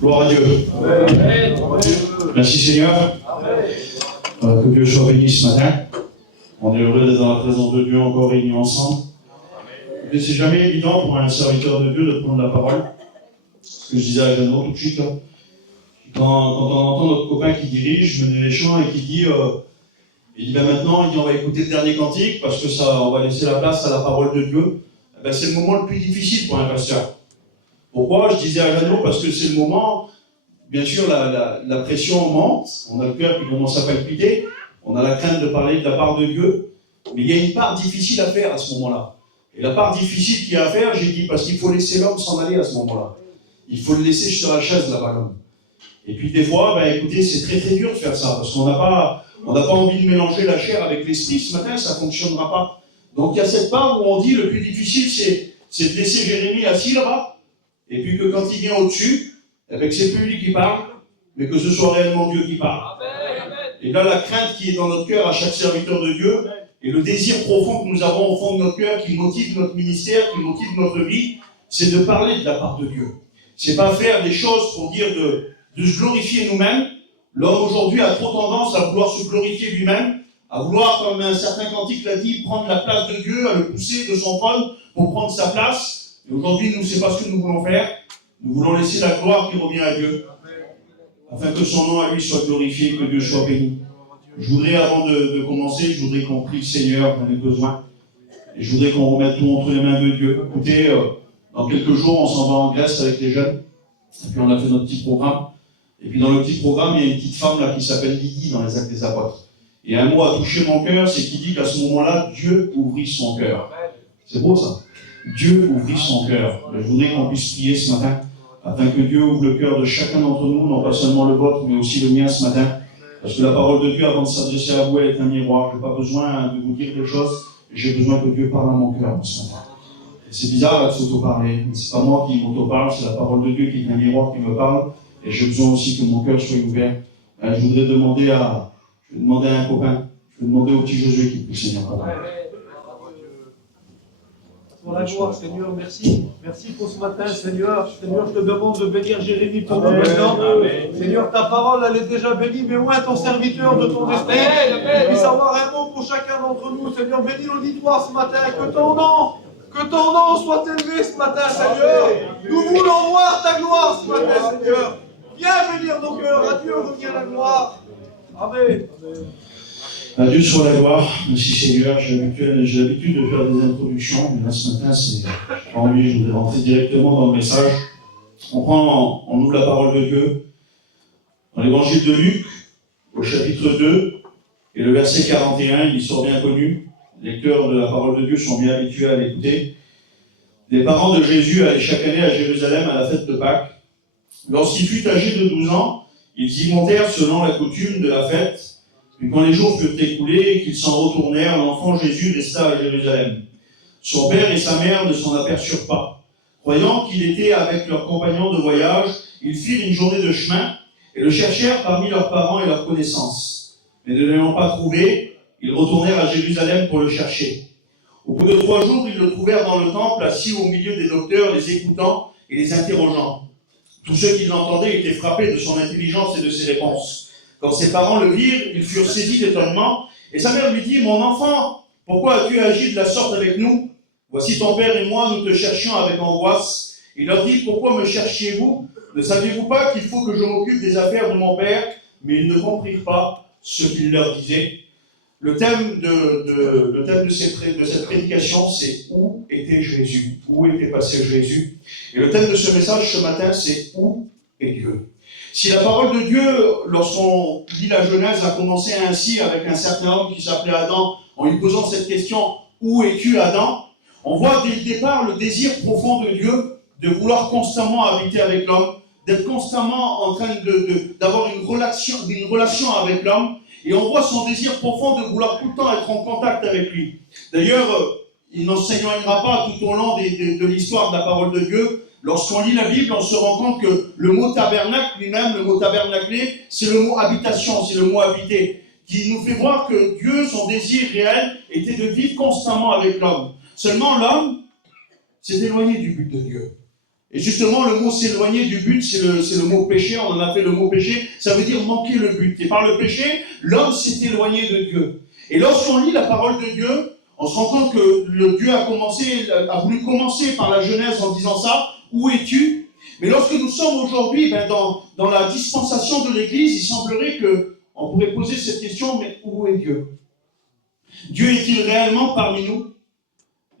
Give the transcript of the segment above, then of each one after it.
Gloire à Dieu. Amen. Merci Seigneur. Que Dieu soit béni ce matin. On est heureux d'être dans la présence de Dieu encore réunis ensemble. Mais c'est jamais évident pour un serviteur de Dieu de prendre la parole. Ce que je disais à Jeannot tout de suite. Quand on entend notre copain qui dirige, mener les chants et qui dit maintenant on va écouter le dernier cantique parce que ça, on va laisser la place à la parole de Dieu. C'est le moment le plus difficile pour un pasteur. Pourquoi? Je disais à Jeannot parce que c'est le moment, bien sûr, la pression monte, on a le cœur qui commence à palpiter, on a la crainte de parler de la part de Dieu, mais il y a une part difficile à faire à ce moment-là. Et la part difficile qu'il y a à faire, j'ai dit, parce qu'il faut laisser l'homme s'en aller à ce moment-là. Il faut le laisser sur la chaise là-bas, l'homme. Et puis des fois, écoutez, c'est très très dur de faire ça, parce qu'on n'a pas envie de mélanger la chair avec l'esprit. Ce matin, ça ne fonctionnera pas. Donc il y a cette part où on dit, le plus difficile, c'est de laisser Jérémie assis là-bas, et puis que quand il vient au-dessus, que c'est plus lui qui parle, mais que ce soit réellement Dieu qui parle. Et là, la crainte qui est dans notre cœur à chaque serviteur de Dieu, et le désir profond que nous avons au fond de notre cœur, qui motive notre ministère, qui motive notre vie, c'est de parler de la part de Dieu. C'est pas faire des choses pour dire de se glorifier nous-mêmes. L'homme aujourd'hui a trop tendance à vouloir se glorifier lui-même, à vouloir, comme un certain cantique l'a dit, prendre la place de Dieu, à le pousser de son trône pour prendre sa place. Et aujourd'hui, nous, c'est pas ce que nous voulons faire. Nous voulons laisser la gloire qui revient à Dieu, afin que son nom à lui soit glorifié, que Dieu soit béni. Je voudrais, avant de commencer, je voudrais qu'on prie le Seigneur, qu'on ait besoin. Et je voudrais qu'on remette tout entre les mains de Dieu. Écoutez, dans quelques jours, on s'en va en Grèce avec les jeunes. Et puis on a fait notre petit programme. Et puis dans le petit programme, il y a une petite femme là qui s'appelle Lydie dans les Actes des Apôtres. Et un mot a touché mon cœur, c'est qu'il dit qu'à ce moment-là, Dieu ouvrit son cœur. C'est beau ça. Dieu ouvrit son cœur. Je voudrais qu'on puisse prier ce matin, afin que Dieu ouvre le cœur de chacun d'entre nous, non pas seulement le vôtre, mais aussi le mien ce matin. Parce que la parole de Dieu, avant de s'adresser à vous, elle est un miroir. Je n'ai pas besoin de vous dire des choses, j'ai besoin que Dieu parle à mon cœur ce matin. C'est bizarre là, de s'auto-parler. C'est pas moi qui m'auto-parle, c'est la parole de Dieu qui est un miroir qui me parle. Et j'ai besoin aussi que mon cœur soit ouvert. Je voudrais demander à un copain, je vais demander au petit Josué qui prie le Seigneur. Pour la gloire, Seigneur, merci. Merci pour ce matin, Seigneur. Seigneur, je te demande de bénir Jérémie pour nous maintenant. Seigneur, ta parole, elle est déjà bénie, mais oint ton serviteur de ton esprit. Puisse avoir un mot pour chacun d'entre nous. Seigneur, bénis l'auditoire ce matin. Que ton nom soit élevé ce matin, Seigneur. Nous voulons voir ta gloire ce matin, Seigneur. Viens bénir nos cœurs. À Dieu revient la gloire. Amen. À Dieu soit la gloire. Merci Seigneur. J'ai l'habitude de faire des introductions, mais là ce matin, j'ai pas envie, je voudrais rentrer directement dans le message. On ouvre la parole de Dieu dans l'évangile de Luc, au chapitre 2, et le verset 41, une histoire bien connue. Les lecteurs de la parole de Dieu sont bien habitués à l'écouter. Les parents de Jésus allaient chaque année à Jérusalem à la fête de Pâques. Lorsqu'il fut âgé de 12 ans, ils y montèrent selon la coutume de la fête. Puis quand les jours furent écoulés et qu'ils s'en retournèrent, l'enfant Jésus resta à Jérusalem. Son père et sa mère ne s'en aperçurent pas. Croyant qu'il était avec leurs compagnons de voyage, ils firent une journée de chemin et le cherchèrent parmi leurs parents et leurs connaissances. Mais ne l'ayant pas trouvé, ils retournèrent à Jérusalem pour le chercher. Au bout de 3 jours, ils le trouvèrent dans le temple, assis au milieu des docteurs, les écoutant et les interrogeant. Tous ceux qui l'entendaient étaient frappés de son intelligence et de ses réponses. Quand ses parents le virent, ils furent saisis d'étonnement, et sa mère lui dit, « Mon enfant, pourquoi as-tu agi de la sorte avec nous? Voici ton père et moi, nous te cherchions avec angoisse. » Il leur dit, « Pourquoi me cherchiez-vous? Ne saviez-vous pas qu'il faut que je m'occupe des affaires de mon père ?» Mais ils ne comprirent pas ce qu'il leur disait. Le thème de cette prédication, c'est « Où était Jésus ?» Où était passé Jésus? Et le thème de ce message ce matin, c'est « Où est Dieu ?» Si la parole de Dieu, lorsqu'on lit la Genèse, a commencé ainsi avec un certain homme qui s'appelait Adam, en lui posant cette question « Où es-tu, Adam ?» On voit dès le départ le désir profond de Dieu de vouloir constamment habiter avec l'homme, d'être constamment en train d'avoir une relation avec l'homme, et on voit son désir profond de vouloir tout le temps être en contact avec lui. D'ailleurs, il n'enseignera pas tout au long de l'histoire de la parole de Dieu. Lorsqu'on lit la Bible, on se rend compte que le mot tabernacle lui-même, le mot tabernaclé, c'est le mot habitation, c'est le mot habiter, qui nous fait voir que Dieu, son désir réel, était de vivre constamment avec l'homme. Seulement l'homme s'est éloigné du but de Dieu. Et justement, le mot s'éloigner du but, c'est le mot péché. On en a fait le mot péché. Ça veut dire manquer le but. Et par le péché, l'homme s'est éloigné de Dieu. Et lorsqu'on lit la parole de Dieu, on se rend compte que le Dieu a voulu commencer par la Genèse en disant ça. Où es-tu? Mais lorsque nous sommes aujourd'hui dans la dispensation de l'Église, il semblerait qu'on pourrait poser cette question, mais où est Dieu? Dieu est-il réellement parmi nous?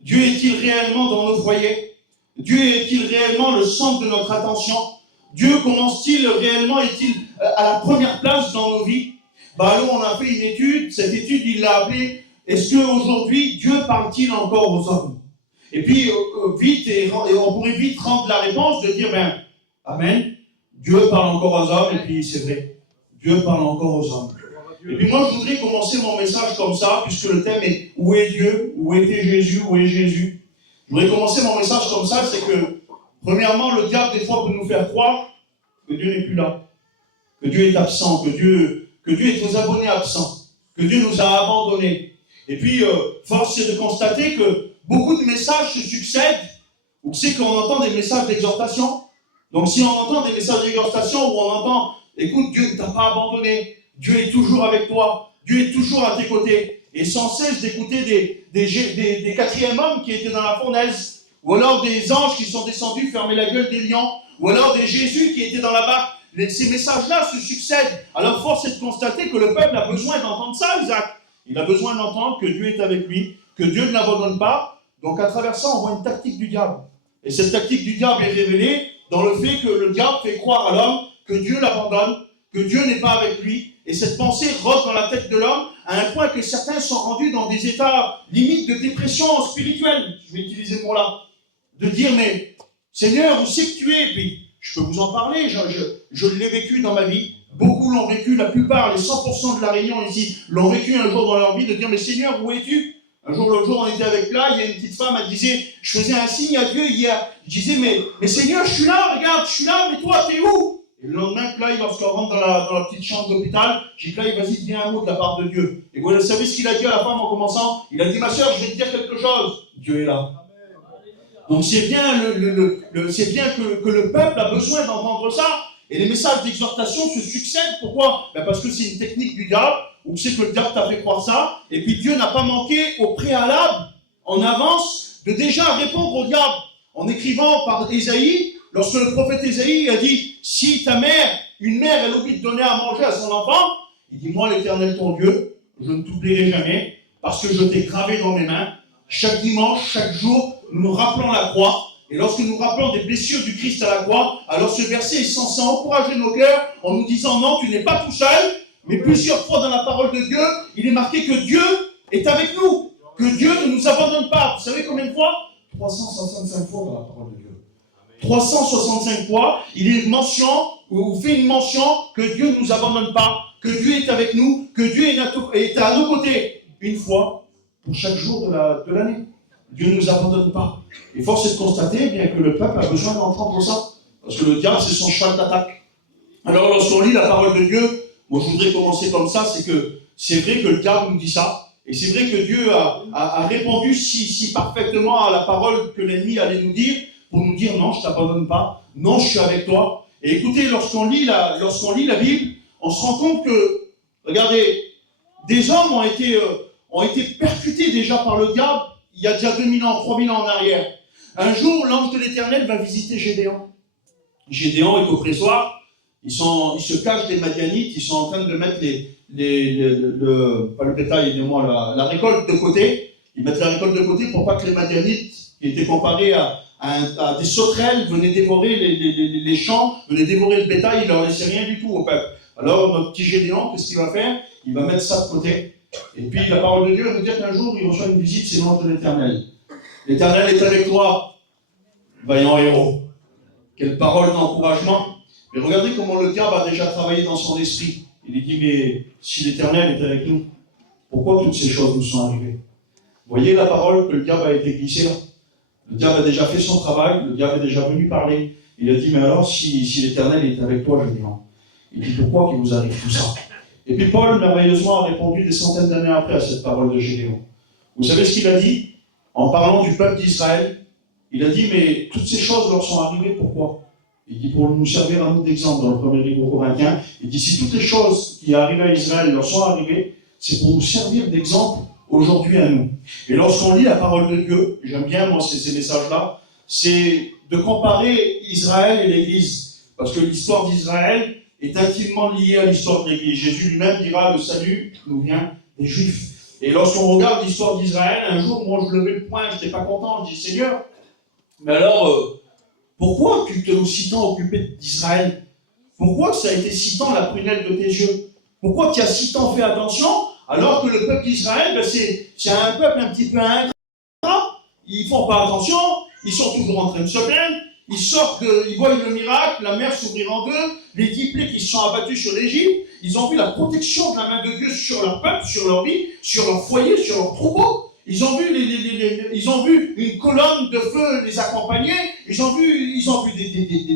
Dieu est-il réellement dans nos foyers? Dieu est-il réellement le centre de notre attention? Dieu commence-t-il réellement, est-il à la première place dans nos vies? Alors on a fait une étude, cette étude il l'a appelée « Est-ce qu'aujourd'hui Dieu parle-t-il encore aux hommes ?» Et puis on pourrait vite rendre la réponse de dire « Amen, Dieu parle encore aux hommes » et puis c'est vrai, Dieu parle encore aux hommes. Et puis moi je voudrais commencer mon message comme ça, puisque le thème est « Où est Dieu? Où était Jésus? Où est Jésus ?» Je voudrais commencer mon message comme ça, c'est que, premièrement, le diable, des fois, peut nous faire croire que Dieu n'est plus là, que Dieu est absent, que Dieu est aux abonnés absents, que Dieu nous a abandonnés. Et puis, force est de constater que beaucoup de messages se succèdent. Vous savez qu'on entend des messages d'exhortation. Donc, si on entend des messages d'exhortation où on entend, écoute, Dieu ne t'a pas abandonné, Dieu est toujours avec toi, Dieu est toujours à tes côtés. Et sans cesse d'écouter des quatrièmes hommes qui étaient dans la fournaise, ou alors des anges qui sont descendus fermer la gueule des lions, ou alors des Jésus qui étaient dans la barque. Ces messages-là se succèdent. Alors force est de constater que le peuple a besoin d'entendre ça, Isaac. Il a besoin d'entendre que Dieu est avec lui, que Dieu ne l'abandonne pas. Donc à travers ça, on voit une tactique du diable. Et cette tactique du diable est révélée dans le fait que le diable fait croire à l'homme que Dieu l'abandonne, que Dieu n'est pas avec lui. Et cette pensée rôde dans la tête de l'homme à un point que certains sont rendus dans des états limites de dépression spirituelle. Je vais utiliser ce mot-là. De dire, mais Seigneur, où c'est que tu es? Puis, je peux vous en parler, je l'ai vécu dans ma vie. Beaucoup l'ont vécu, la plupart, les 100% de la Réunion ici, l'ont vécu un jour dans leur vie, de dire, mais Seigneur, où es-tu? L'autre jour, on était avec là, il y a une petite femme, elle disait, je faisais un signe à Dieu hier. Je disais, mais Seigneur, je suis là, regarde, je suis là, mais toi, t'es où? Et le lendemain, Clay, lorsqu'on rentre dans la petite chambre d'hôpital, j'ai dit, Clay, vas-y, dis un mot de la part de Dieu. Et vous savez ce qu'il a dit à la femme en commençant? Il a dit, ma soeur, je vais te dire quelque chose. Dieu est là. Donc c'est bien, c'est bien que le peuple a besoin d'entendre ça. Et les messages d'exhortation se succèdent. Pourquoi? Parce que c'est une technique du diable, ou c'est que le diable t'a fait croire ça. Et puis Dieu n'a pas manqué au préalable, en avance, de déjà répondre au diable. En écrivant par Ésaïe, lorsque le prophète Ésaïe a dit, si une mère, elle oublie de donner à manger à son enfant, il dit, moi l'Éternel ton Dieu, je ne t'oublierai jamais, parce que je t'ai gravé dans mes mains. Chaque dimanche, chaque jour, nous nous rappelons la croix. Et lorsque nous rappelons des blessures du Christ à la croix, alors ce verset est censé encourager nos cœurs en nous disant, non, tu n'es pas tout seul, mais plusieurs fois dans la parole de Dieu, il est marqué que Dieu est avec nous, que Dieu ne nous abandonne pas. Vous savez combien de fois? 365 fois dans la parole de Dieu. 365 fois, il est mention, ou fait une mention que Dieu ne nous abandonne pas, que Dieu est avec nous, que Dieu est à nos côtés. Une fois pour chaque jour de l'année. Dieu ne nous abandonne pas. Et force est de constater bien que le peuple a besoin d'entendre ça. Parce que le diable, c'est son cheval d'attaque. Alors lorsqu'on lit la parole de Dieu, moi je voudrais commencer comme ça, c'est que c'est vrai que le diable nous dit ça. Et c'est vrai que Dieu a répondu si parfaitement à la parole que l'ennemi allait nous dire, pour nous dire non, je ne t'abandonne pas, non, je suis avec toi. Et écoutez, lorsqu'on lit la Bible, on se rend compte que, regardez, des hommes ont été percutés déjà par le diable il y a déjà 2000 ans, 3000 ans en arrière. Un jour, l'ange de l'Éternel va visiter Gédéon. Gédéon est au pressoir, ils se cachent des Madianites, ils sont en train de mettre pas le bétail, évidemment, la récolte de côté. Ils mettent la récolte de côté pour pas que les Madianites, qui étaient comparés à des sauterelles, venaient dévorer les champs, venaient dévorer le bétail, ils leur laissaient rien du tout au peuple. Alors notre petit Gédéon, qu'est-ce qu'il va faire? Il va mettre ça de côté. Et puis la parole de Dieu va nous dire qu'un jour il reçoit une visite, c'est l'ange de l'Éternel. L'Éternel est avec toi, vaillant héros. Quelle parole d'encouragement. Mais regardez comment le diable a déjà travaillé dans son esprit. Il dit, mais si l'Éternel est avec nous, pourquoi toutes ces choses nous sont arrivées? Vous voyez la parole que le diable a été glissé là? Le diable a déjà fait son travail, le diable est déjà venu parler. Il a dit, mais alors si l'Éternel est avec toi, je dis non. Il dit, pourquoi qu'il vous arrive tout ça? Et puis Paul, merveilleusement, a répondu des centaines d'années après à cette parole de Gédéon. Vous savez ce qu'il a dit? En parlant du peuple d'Israël, Il a dit, mais toutes ces choses leur sont arrivées, pourquoi? Il dit, pour nous servir à nous d'exemple dans le premier livre aux Corinthiens. Il dit, si toutes les choses qui arrivent à Israël leur sont arrivées, c'est pour nous servir d'exemple aujourd'hui à nous. Et lorsqu'on lit la parole de Dieu, j'aime bien moi ces messages-là, c'est de comparer Israël et l'Église. Parce que l'histoire d'Israël est intimement liée à l'histoire de l'Église. Jésus lui-même dira, le salut nous vient des Juifs. Et lorsqu'on regarde l'histoire d'Israël, un jour, moi je levais le poing, je n'étais pas content, je dis, Seigneur, mais alors, pourquoi tu t'es aussi tant occupé d'Israël? Pourquoi ça a été si tant la prunelle de tes yeux? Pourquoi tu as si tant fait attention, alors que le peuple d'Israël, ben c'est un peuple un petit peu ingrat, ils font pas attention, ils sont toujours en train de se plaindre, ils sortent, ils voient le miracle, la mer s'ouvrir en deux, les 10 plaies qui se sont abattus sur l'Égypte, ils ont vu la protection de la main de Dieu sur leur peuple, sur leur vie, sur leur foyer, sur leur troupeau. Ils ont vu une colonne de feu les accompagner, ils ont vu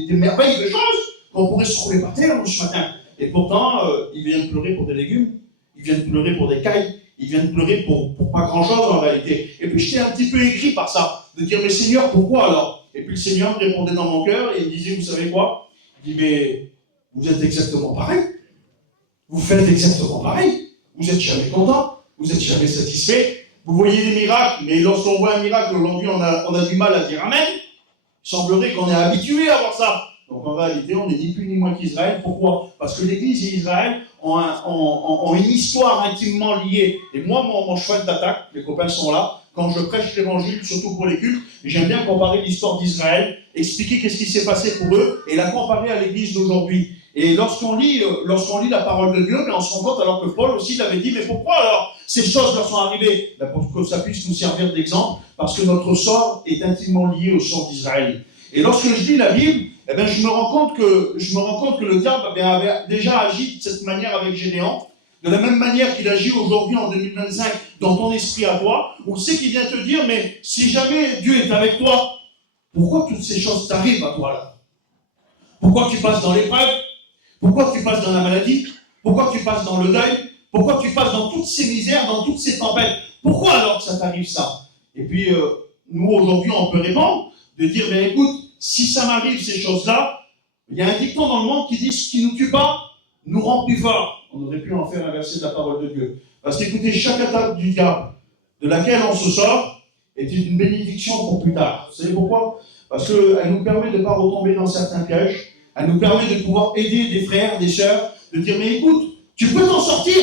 des merveilles de choses qu'on pourrait se rouler par terre ce matin. Et pourtant, ils viennent pleurer pour des légumes, ils viennent pleurer pour des cailles, ils viennent pleurer pour pas grand-chose en réalité. Et puis j'étais un petit peu écrit par ça, de dire, mais Seigneur, pourquoi alors? Et puis le Seigneur me répondait dans mon cœur et il me disait, vous savez quoi? Il dit, mais vous êtes exactement pareil. Vous faites exactement pareil. Vous n'êtes jamais content, vous n'êtes jamais satisfait. Vous voyez des miracles, mais lorsqu'on voit un miracle aujourd'hui, on a du mal à dire Amen. Il semblerait qu'on est habitué à voir ça. Donc en réalité, on n'est ni plus ni moins qu'Israël. Pourquoi? Parce que l'Église et Israël ont une histoire intimement liée. Et moi, mon cheval d'attaque, les copains sont là, quand je prêche l'évangile, surtout pour les cultes, j'aime bien comparer l'histoire d'Israël, expliquer qu'est-ce qui s'est passé pour eux, et la comparer à l'Église d'aujourd'hui. Et lorsqu'on lit la parole de Dieu, on se rend compte, alors que Paul aussi l'avait dit, mais pourquoi alors ces choses leur sont arrivées? Pour que ça puisse nous servir d'exemple, parce que notre sort est intimement lié au sort d'Israël. Et lorsque je lis la Bible, je me rends compte que le diable avait déjà agi de cette manière avec Gédéon, de la même manière qu'il agit aujourd'hui en 2025 dans ton esprit à toi, où c'est qu'il vient te dire, mais si jamais Dieu est avec toi, pourquoi toutes ces choses t'arrivent à toi là? Pourquoi tu passes dans l'épreuve? Pourquoi tu passes dans la maladie? Pourquoi tu passes dans le deuil? Pourquoi tu passes dans toutes ces misères, dans toutes ces tempêtes? Pourquoi alors que ça t'arrive ça? Et puis, nous aujourd'hui, on peut répondre, de dire, mais écoute, si ça m'arrive ces choses-là, il y a un dicton dans le monde qui dit, ce qui ne nous tue pas, nous rend plus forts. On aurait pu en faire un verset de la parole de Dieu. Parce qu'écoutez, chaque attaque du diable, de laquelle on se sort, est une bénédiction pour plus tard. Vous savez pourquoi? Parce qu'elle nous permet de ne pas retomber dans certains pièges, elle nous permet de pouvoir aider des frères, des sœurs, de dire, mais écoute, tu peux t'en sortir,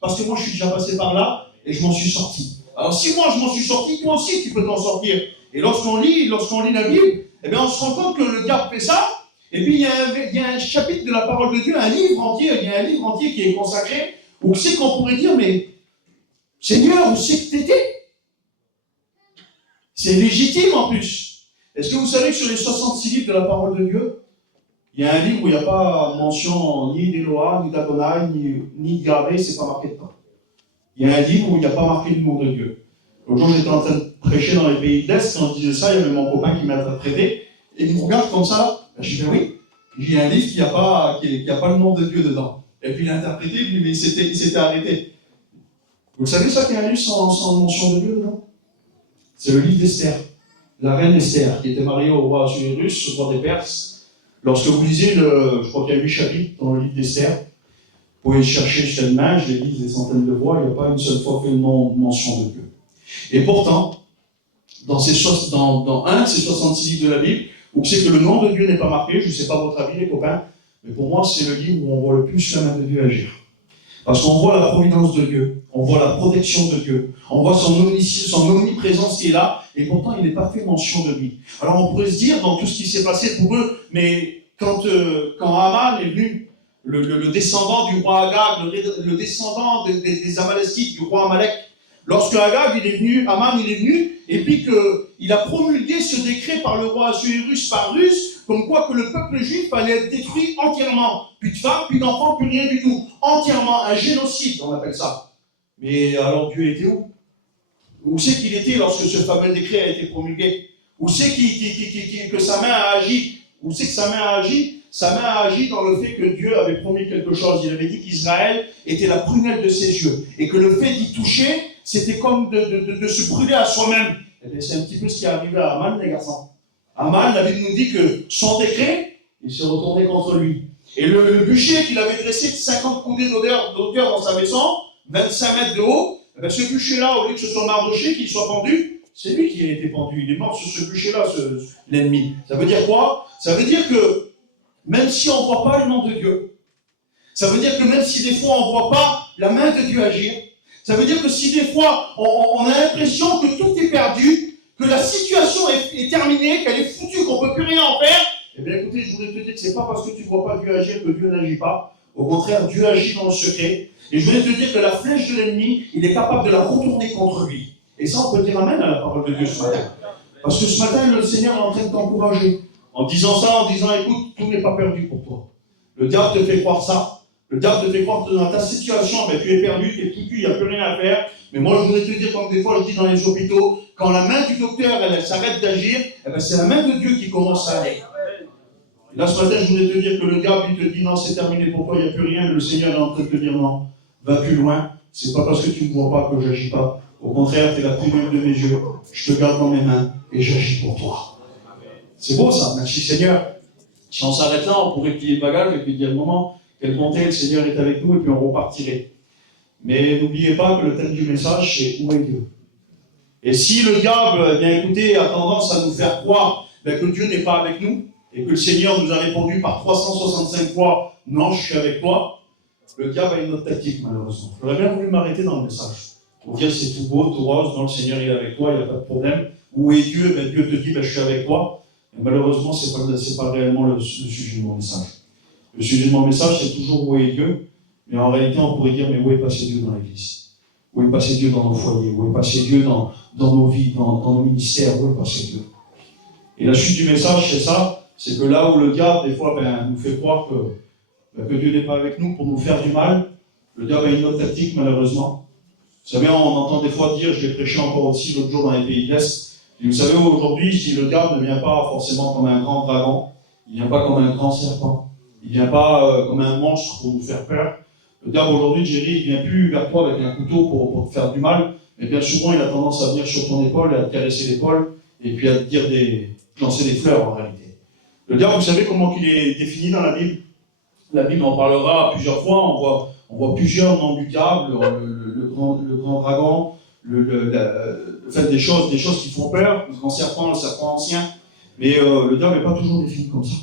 parce que moi je suis déjà passé par là, et je m'en suis sorti. Alors si moi je m'en suis sorti, toi aussi tu peux t'en sortir. Et lorsqu'on lit la Bible, on se rend compte que le diable fait ça, et puis il y a un chapitre de la parole de Dieu, un livre entier qui est consacré, où c'est qu'on pourrait dire, mais Seigneur, où c'est que t'étais? C'est légitime en plus. Est-ce que vous savez que sur les 66 livres de la parole de Dieu, il y a un livre où il n'y a pas mention ni d'Éloah, ni d'Adonai, ni de Yahvé, c'est pas marqué dedans. Il y a un livre où il n'y a pas marqué le nom de Dieu. L'autre jour, j'étais en train de prêcher dans les pays de l'Est, quand je disais ça, il y avait mon copain qui m'interprétait, et il me regarde comme ça, je dis, oui, il y a un livre qui n'a pas le nom de Dieu dedans. Et puis il a interprété, puis il s'était arrêté. Vous savez ça qu'il y a un livre sans mention de Dieu dedans? C'est le livre d'Esther, la reine Esther, qui était mariée au roi Assuérus, au roi des Perses. Lorsque vous lisez, je crois qu'il y a 8 chapitres dans le livre d'Esther, vous pouvez chercher chez le main, je l'ai lu des centaines de fois, il n'y a pas une seule fois fait une mention de Dieu. Et pourtant, dans un de ces 66 livres de la Bible, où c'est que le nom de Dieu n'est pas marqué, je ne sais pas votre avis les copains, mais pour moi c'est le livre où on voit le plus la main de Dieu agir. Parce qu'on voit la providence de Dieu, on voit la protection de Dieu, on voit son omniprésence qui est là, et pourtant il n'est pas fait mention de lui. Alors on pourrait se dire, dans tout ce qui s'est passé pour eux, mais quand Haman est venu, le descendant du roi Agag, le descendant des Amalécites, du roi Amalek, lorsque Haman il est venu, et puis qu'il a promulgué ce décret par le roi Assuérus par Russe, comme quoi que le peuple juif allait être détruit entièrement. Plus de femmes, plus d'enfants, plus rien du tout. Entièrement, un génocide, on appelle ça. Mais alors Dieu était où? Où c'est qu'il était lorsque ce fameux décret a été promulgué? Où c'est que sa main a agi? Où c'est que sa main a agi? Sa main a agi dans le fait que Dieu avait promis quelque chose. Il avait dit qu'Israël était la prunelle de ses yeux. Et que le fait d'y toucher, c'était comme de se brûler à soi-même. Et bien, c'est un petit peu ce qui est arrivé à Haman, les garçons. Aman, la Bible nous dit que son décret, il s'est retourné contre lui. Et le bûcher qu'il avait dressé de 50 coudées d'hauteur dans sa maison, 25 mètres de haut, eh bien, ce bûcher-là, au lieu que ce soit Mardochée, qu'il soit pendu, c'est lui qui a été pendu. Il est mort sur ce bûcher-là, l'ennemi. Ça veut dire quoi? Ça veut dire que même si on ne voit pas le nom de Dieu, ça veut dire que même si des fois on ne voit pas la main de Dieu agir, ça veut dire que si des fois on a l'impression que tout est perdu, que la situation est terminée, qu'elle est foutue, qu'on ne peut plus rien en faire, eh bien écoutez, je voulais te dire que ce n'est pas parce que tu ne vois pas Dieu agir que Dieu n'agit pas. Au contraire, Dieu agit dans le secret. Et je voulais te dire que la flèche de l'ennemi, il est capable de la retourner contre lui. Et ça, on peut dire amen à la parole de Dieu ce matin. Parce que ce matin, le Seigneur est en train de t'encourager. En disant ça, en disant, écoute, tout n'est pas perdu pour toi. Le diable te fait croire ça. Le diable te fait croire que dans ta situation, ben, tu es perdu, tu es foutu, il n'y a plus rien à faire. Mais moi, je voudrais te dire, comme des fois, je dis dans les hôpitaux, quand la main du docteur, elle s'arrête d'agir, eh ben, c'est la main de Dieu qui commence à aller. Et là, ce matin, je voulais te dire que le diable, il te dit, non, c'est terminé pour toi, il n'y a plus rien. Mais le Seigneur est en train de te dire, non, va plus loin. C'est pas parce que tu ne vois pas que je n'agis pas. Au contraire, tu es la première de mes yeux. Je te garde dans mes mains et j'agis pour toi. C'est beau ça, merci Seigneur. Si on s'arrête là, on pourrait plier le bagage et puis dire, moment, quelle bonté, le Seigneur est avec nous et puis on repartirait. Mais n'oubliez pas que le thème du message, c'est où est Dieu? Et si le diable, eh bien écoutez, a tendance à nous faire croire que Dieu n'est pas avec nous et que le Seigneur nous a répondu par 365 fois, non, je suis avec toi, le diable a une autre tactique malheureusement. J'aurais bien voulu m'arrêter dans le message. Pour dire c'est tout beau, tout rose, non, le Seigneur il est avec toi, il n'y a pas de problème. Où est Dieu? Dieu te dit, je suis avec toi. Et malheureusement, ce n'est pas réellement le sujet de mon message. Le sujet de mon message, c'est toujours où est Dieu. Mais en réalité, on pourrait dire, mais où est passé Dieu dans l'Église? Où est passé Dieu dans nos foyers? Où est passé Dieu dans nos vies, dans nos ministères? Où est passé Dieu? Et la suite du message, c'est ça, c'est que là où le diable, des fois, nous fait croire que Dieu n'est pas avec nous pour nous faire du mal, le diable a une autre tactique, malheureusement. Vous savez, on entend des fois dire, je l'ai prêché encore aussi l'autre jour dans les pays de l'Est, et vous savez, aujourd'hui, si le diable ne vient pas forcément comme un grand dragon, il ne vient pas comme un grand serpent, il ne vient pas comme un monstre pour nous faire peur. Le diable aujourd'hui, Jerry, il ne vient plus vers toi avec un couteau pour te faire du mal, mais bien souvent, il a tendance à venir sur ton épaule et à te caresser l'épaule, et puis à te dire lancer des fleurs en réalité. Le diable, vous savez comment il est défini dans la Bible? La Bible en parlera plusieurs fois, on voit plusieurs noms du diable, le grand dragon, des choses qui font peur, le grand serpent, le serpent ancien, mais le diable n'est pas toujours défini comme ça.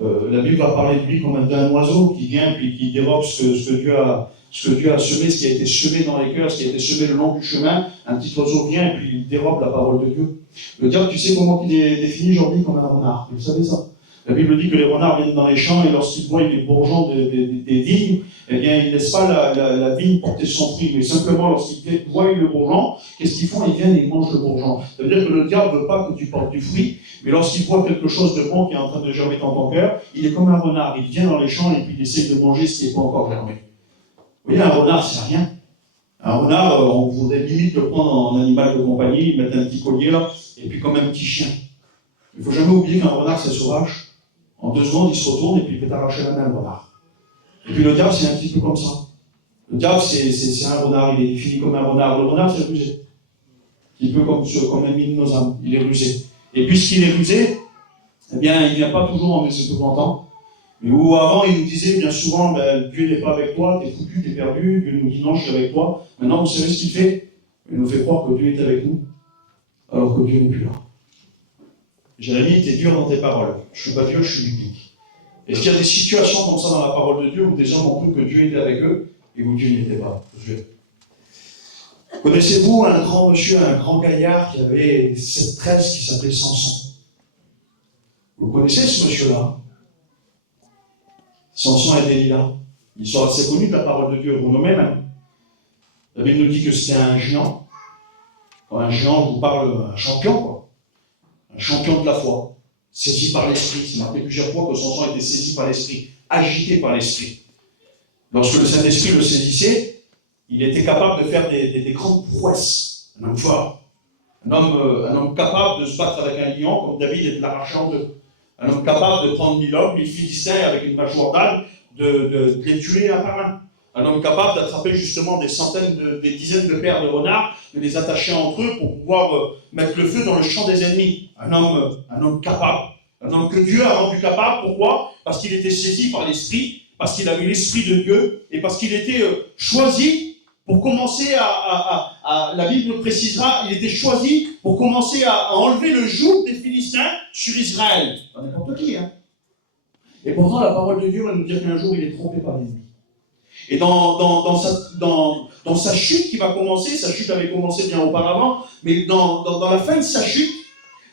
La Bible va parler de lui comme d'un oiseau qui vient puis qui dérobe ce que Dieu a semé, ce qui a été semé dans les cœurs, ce qui a été semé le long du chemin. Un petit oiseau vient et puis il dérobe la parole de Dieu. Le diable, tu sais comment il est défini aujourd'hui? Comme un renard. Vous savez ça? La Bible dit que les renards viennent dans les champs et lorsqu'ils voient les bourgeons des vignes, eh bien, ils ne laissent pas la vigne porter son fruit, mais simplement lorsqu'ils voient le bourgeon, qu'est-ce qu'ils font? Ils viennent et ils mangent le bourgeon. Ça veut dire que le diable ne veut pas que tu portes du fruit, mais lorsqu'il voit quelque chose de bon qui est en train de germer dans ton cœur, il est comme un renard. Il vient dans les champs et puis il essaie de manger ce qui n'est pas encore germé. Vous voyez, un renard, c'est rien. Un renard, on voudrait limite le prendre en animal de compagnie, mettre un petit collier là, et puis comme un petit chien. Il ne faut jamais oublier qu'un renard, c'est sauvage. En 2 secondes, il se retourne et puis il peut t'arracher la main, le renard. Et puis le diable, c'est un petit peu comme ça. Le diable, c'est un renard, il est défini comme un renard. Le renard, c'est rusé. Un peu comme un minosaure, il est rusé. Et puisqu'il est rusé, eh bien, il ne vient pas toujours en mésopotamie. Mais où avant, il nous disait bien souvent, Dieu n'est pas avec toi, t'es foutu, t'es perdu. Dieu nous dit non, je suis avec toi. Maintenant, vous savez ce qu'il fait? Il nous fait croire que Dieu est avec nous, alors que Dieu n'est plus là. Jérémie, t'es dur dans tes paroles. Je ne suis pas Dieu, je suis biblique. Est-ce qu'il y a des situations comme ça dans la parole de Dieu où des gens ont cru que Dieu était avec eux et où Dieu n'était pas? Connaissez-vous un grand monsieur, un grand gaillard qui avait cette tresse qui s'appelait Samson? Vous connaissez ce monsieur-là? Samson et Delilah. Ils sont assez connus de la parole de Dieu, renommés même. La Bible nous dit que c'était un géant. Quand un géant, je vous parle, un champion, quoi. Un champion de la foi, saisi par l'esprit. C'est marqué plusieurs fois que Samson était saisi par l'esprit, agité par l'esprit. Lorsque le Saint-Esprit le saisissait, il était capable de faire des grandes prouesses. Un homme fort. Un homme capable de se battre avec un lion, comme David et de l'arracher en deux. Un homme capable de prendre 1000 hommes, 1000 Philistins avec une mâchoire d'âne, de les tuer un par un. Un homme capable d'attraper justement des dizaines de paires de renards, de les attacher entre eux pour pouvoir mettre le feu dans le champ des ennemis. Un homme capable. Un homme que Dieu a rendu capable. Pourquoi? Parce qu'il était saisi par l'Esprit, parce qu'il avait l'Esprit de Dieu, et parce qu'il était choisi pour commencer la Bible précisera, il était choisi pour commencer à enlever le joug des Philistins sur Israël. Pas n'importe qui, hein. Et pourtant, la parole de Dieu va nous dire qu'un jour, il est trompé par l'ennemi. Et dans sa chute qui va commencer, sa chute avait commencé bien auparavant, mais dans la fin de sa chute,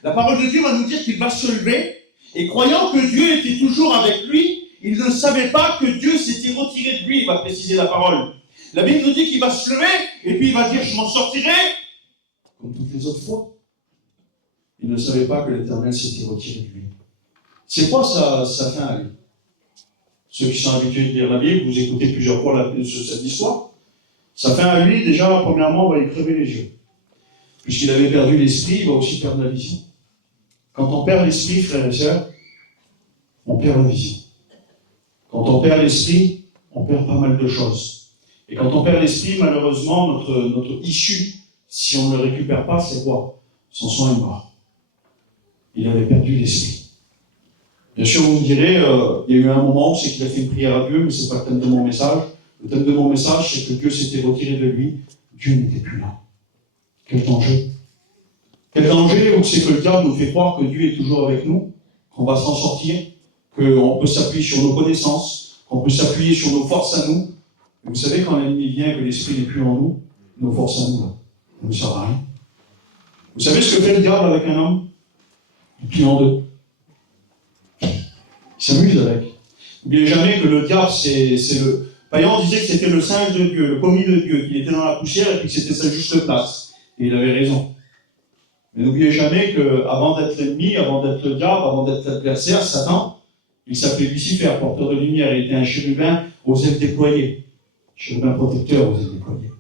la parole de Dieu va nous dire qu'il va se lever, et croyant que Dieu était toujours avec lui, il ne savait pas que Dieu s'était retiré de lui, il va préciser la parole. La Bible nous dit qu'il va se lever, et puis il va dire, je m'en sortirai, comme toutes les autres fois. Il ne savait pas que l'Éternel s'était retiré de lui. C'est quoi sa fin à lui? Ceux qui sont habitués de lire la Bible, vous écoutez plusieurs fois cette histoire. Sa fin à lui, déjà, premièrement, on va y crever les yeux. Puisqu'il avait perdu l'esprit, il va aussi perdre la vision. Quand on perd l'esprit, frères et sœurs, on perd la vision. Quand on perd l'esprit, on perd pas mal de choses. Et quand on perd l'esprit, malheureusement, notre issue, si on ne le récupère pas, c'est quoi? Son sang est mort. Il avait perdu l'esprit. Bien sûr, vous me direz, il y a eu un moment où c'est qu'il a fait une prière à Dieu, mais ce n'est pas le thème de mon message. Le thème de mon message, c'est que Dieu s'était retiré de lui. Dieu n'était plus là. Quel danger! Quel danger où c'est que le diable nous fait croire que Dieu est toujours avec nous, qu'on va s'en sortir, qu'on peut s'appuyer sur nos connaissances, qu'on peut s'appuyer sur nos forces à nous. Et vous savez, quand l'ennemi vient et que l'esprit n'est plus en nous, nos forces à nous, là, ça ne nous sert à rien. Vous savez ce que fait le diable avec un homme? Il plie en deux. Il s'amuse avec. N'oubliez jamais que le diable, c'est le... Payan disait que c'était le singe de Dieu, le commis de Dieu, qu'il était dans la poussière et puis que c'était sa juste place. Et il avait raison. Mais n'oubliez jamais qu'avant d'être l'ennemi, avant d'être le diable, avant d'être l'adversaire, Satan, il s'appelait Lucifer, porteur de lumière. Il était un chérubin aux ailes déployées. Chérubin protecteur aux ailes déployées.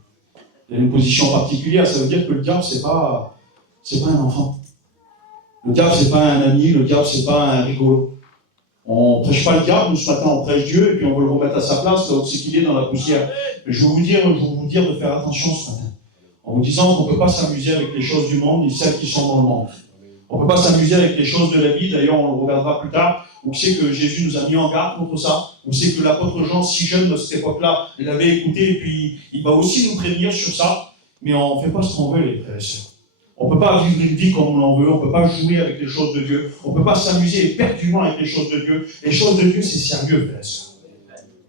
Il a une position particulière. Ça veut dire que le diable, c'est pas un enfant. Le diable, c'est pas un ami. Le diable, c'est pas un rigolo. On ne prêche pas le diable, nous ce matin on prêche Dieu et puis on veut le remettre à sa place là où c'est qu'il est dans la poussière. Mais je veux vous dire de faire attention ce matin. En vous disant qu'on ne peut pas s'amuser avec les choses du monde ni celles qui sont dans le monde. On ne peut pas s'amuser avec les choses de la vie, d'ailleurs on le regardera plus tard, où c'est que Jésus nous a mis en garde contre ça, où c'est que l'apôtre Jean, si jeune de cette époque-là, l'avait écouté et puis il va aussi nous prévenir sur ça, mais on ne fait pas ce qu'on veut les frères et sœurs. On ne peut pas vivre une vie comme on l'en veut, on ne peut pas jouer avec les choses de Dieu, on ne peut pas s'amuser éperdument avec les choses de Dieu. Les choses de Dieu, c'est sérieux, frères et sœurs.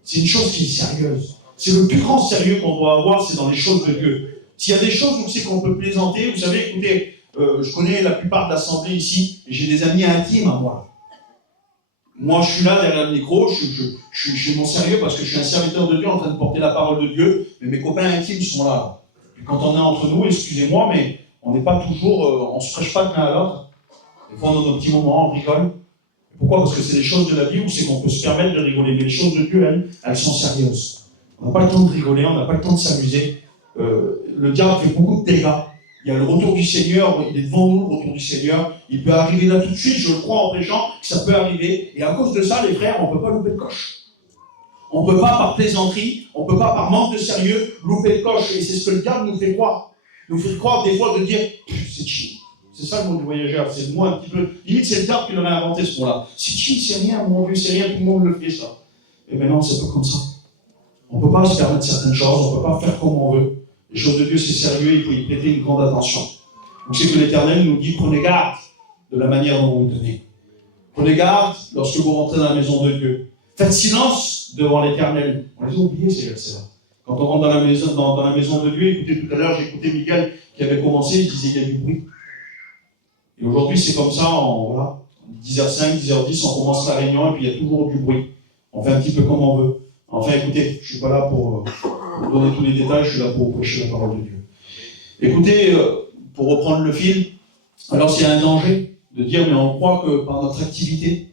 C'est une chose qui est sérieuse. C'est le plus grand sérieux qu'on doit avoir, c'est dans les choses de Dieu. S'il y a des choses où c'est qu'on peut plaisanter, vous savez, écoutez, je connais la plupart de l'assemblée ici, et j'ai des amis intimes à moi. Moi, je suis là derrière le micro, je suis mon sérieux parce que je suis un serviteur de Dieu en train de porter la parole de Dieu, mais mes copains intimes sont là. Puis quand on est entre nous, excusez-moi, mais on n'est pas toujours, on ne se prêche pas de l'un à l'autre. Des fois, on a nos petits moments, on rigole. Pourquoi? Parce que c'est les choses de la vie où c'est qu'on peut se permettre de rigoler. Mais les choses de Dieu, elles sont sérieuses. On n'a pas le temps de rigoler, on n'a pas le temps de s'amuser. Le diable fait beaucoup de dégâts. Il y a le retour du Seigneur, il est devant nous, le retour du Seigneur. Il peut arriver là tout de suite, je le crois en prêchant, que ça peut arriver. Et à cause de ça, les frères, on ne peut pas louper le coche. On ne peut pas par plaisanterie, on ne peut pas par manque de sérieux louper le coche. Et c'est ce que le diable nous fait croire. Nous fait croire des fois de dire c'est chill. C'est ça le mot du voyageur, c'est le mot un petit peu. Limite, c'est le diable qui l'aurait inventé ce mot-là. C'est chill, c'est rien, mon Dieu, c'est rien, tout le monde le fait ça. Et maintenant, c'est pas comme ça. On ne peut pas se permettre certaines choses, on ne peut pas faire comme on veut. Les choses de Dieu, c'est sérieux, il faut y prêter une grande attention. Donc c'est que l'Éternel nous dit prenez garde de la manière dont vous tenez. Prenez garde lorsque vous rentrez dans la maison de Dieu. Faites silence devant l'Éternel. On les a oubliés ces versets-là. Quand on rentre dans la maison de Dieu, écoutez, tout à l'heure, j'ai écouté Miguel qui avait commencé, il disait qu'il y a du bruit. Et aujourd'hui, c'est comme ça, voilà, 10h05, 10h10, on commence la réunion et puis il y a toujours du bruit. On fait un petit peu comme on veut. Enfin, écoutez, je ne suis pas là pour vous donner tous les détails, je suis là pour prêcher la parole de Dieu. Écoutez, pour reprendre le fil, alors s'il y a un danger de dire, mais on croit que par notre activité,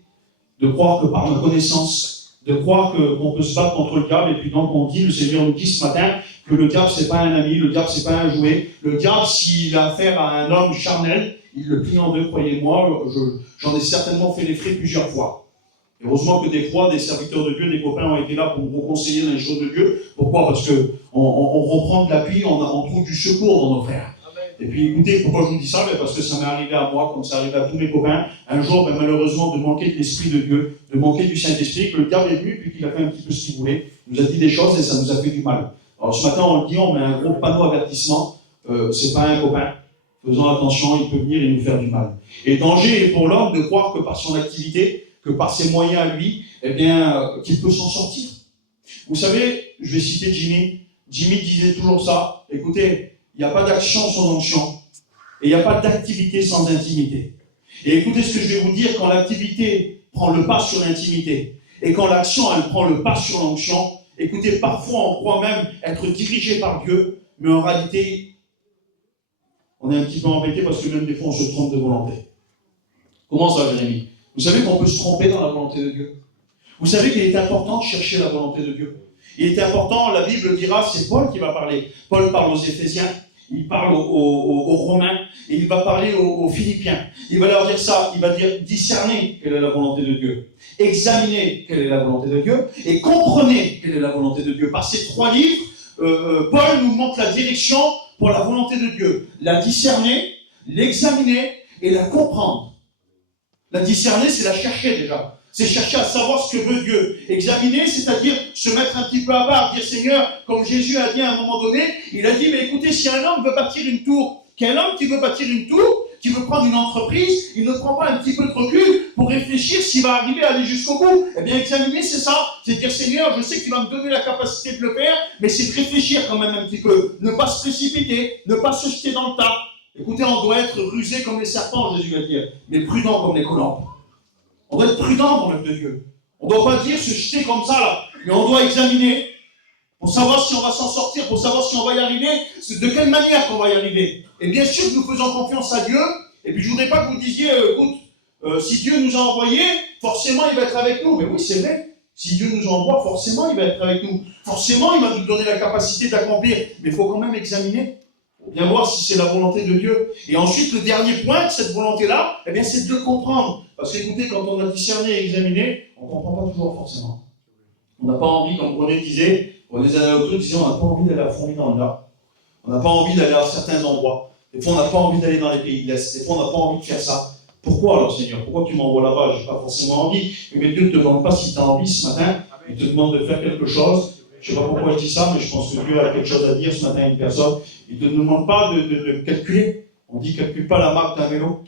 de croire que par nos connaissances, de croire qu'on peut se battre contre le diable, et puis donc on dit, le Seigneur nous dit ce matin, que le diable c'est pas un ami, le diable c'est pas un jouet. Le diable, s'il a affaire à un homme charnel, il le plie en deux, croyez-moi, j'en ai certainement fait les frais plusieurs fois. Heureusement que des fois, des serviteurs de Dieu, des copains ont été là pour nous conseiller dans les choses de Dieu. Pourquoi? Parce qu'on reprend de l'appui, on trouve du secours dans nos frères. Et puis écoutez, pourquoi je vous dis ça? Parce que ça m'est arrivé à moi, comme ça arrive à tous mes copains, un jour, malheureusement, de manquer de l'Esprit de Dieu, de manquer du Saint-Esprit, que le diable est venu, puis qu'il a fait un petit peu ce qu'il voulait, il nous a dit des choses et ça nous a fait du mal. Alors ce matin, on le dit, on met un gros panneau avertissement, c'est pas un copain, faisons attention, il peut venir et nous faire du mal. Et danger est pour l'homme de croire que par son activité, que par ses moyens à lui, eh bien, qu'il peut s'en sortir. Vous savez, je vais citer Jimmy. Jimmy disait toujours ça. Écoutez, il n'y a pas d'action sans onction. Et il n'y a pas d'activité sans intimité. Et écoutez ce que je vais vous dire, quand l'activité prend le pas sur l'intimité, et quand l'action, elle prend le pas sur l'onction, écoutez, parfois on croit même être dirigé par Dieu, mais en réalité, on est un petit peu embêté parce que même des fois on se trompe de volonté. Comment ça, Jérémie? Vous savez qu'on peut se tromper dans la volonté de Dieu. Vous savez qu'il est important de chercher la volonté de Dieu. Il est important, la Bible dira, c'est Paul qui va parler. Paul parle aux Éphésiens, il parle aux Romains, et il va parler aux Philippiens. Il va leur dire ça, il va dire discernez quelle est la volonté de Dieu, examinez quelle est la volonté de Dieu, et comprenez quelle est la volonté de Dieu. Par ces 3 livres, Paul nous montre la direction pour la volonté de Dieu. La discerner, l'examiner et la comprendre. La discerner, c'est la chercher déjà. C'est chercher à savoir ce que veut Dieu. Examiner, c'est-à-dire se mettre un petit peu à part, dire Seigneur, comme Jésus a dit à un moment donné, il a dit, mais écoutez, si un homme veut bâtir une tour, quel homme qui veut bâtir une tour, qui veut prendre une entreprise, il ne prend pas un petit peu de recul pour réfléchir s'il va arriver à aller jusqu'au bout. Eh bien, examiner, c'est ça. C'est dire, Seigneur, je sais que tu vas me donner la capacité de le faire, mais c'est de réfléchir quand même un petit peu. Ne pas se précipiter, ne pas se jeter dans le tas. Écoutez, on doit être rusé comme les serpents, Jésus va dire, mais prudent comme les colombes. On doit être prudent dans l'œuvre de Dieu. On ne doit pas dire se jeter comme ça, là. Mais on doit examiner pour savoir si on va s'en sortir, pour savoir si on va y arriver, de quelle manière qu'on va y arriver. Et bien sûr que nous faisons confiance à Dieu. Et puis je ne voudrais pas que vous disiez, écoute, si Dieu nous a envoyés, forcément il va être avec nous. Mais oui, c'est vrai. Si Dieu nous envoie, forcément il va être avec nous. Forcément il va nous donner la capacité d'accomplir. Mais il faut quand même examiner. Pour bien voir si c'est la volonté de Dieu. Et ensuite, le dernier point de cette volonté-là, eh bien, c'est de le comprendre. Parce qu'écoutez, quand on a discerné et examiné, on ne comprend pas toujours forcément. On n'a pas envie, comme René disait, René Zanotto disait, on n'a pas envie d'aller à fond dans le Nord. On n'a pas envie d'aller à certains endroits. Des fois, on n'a pas envie d'aller dans les pays de l'Est. Des fois, on n'a pas envie de faire ça. Pourquoi alors, Seigneur? Pourquoi tu m'envoies là-bas? Je n'ai pas forcément envie. Mais Dieu ne te demande pas si tu as envie ce matin. Il te demande de faire quelque chose. Je ne sais pas pourquoi je dis ça, mais je pense que Dieu a quelque chose à dire ce matin à une personne. Il ne te demande pas de calculer. On dit, calcule pas la marque d'un vélo.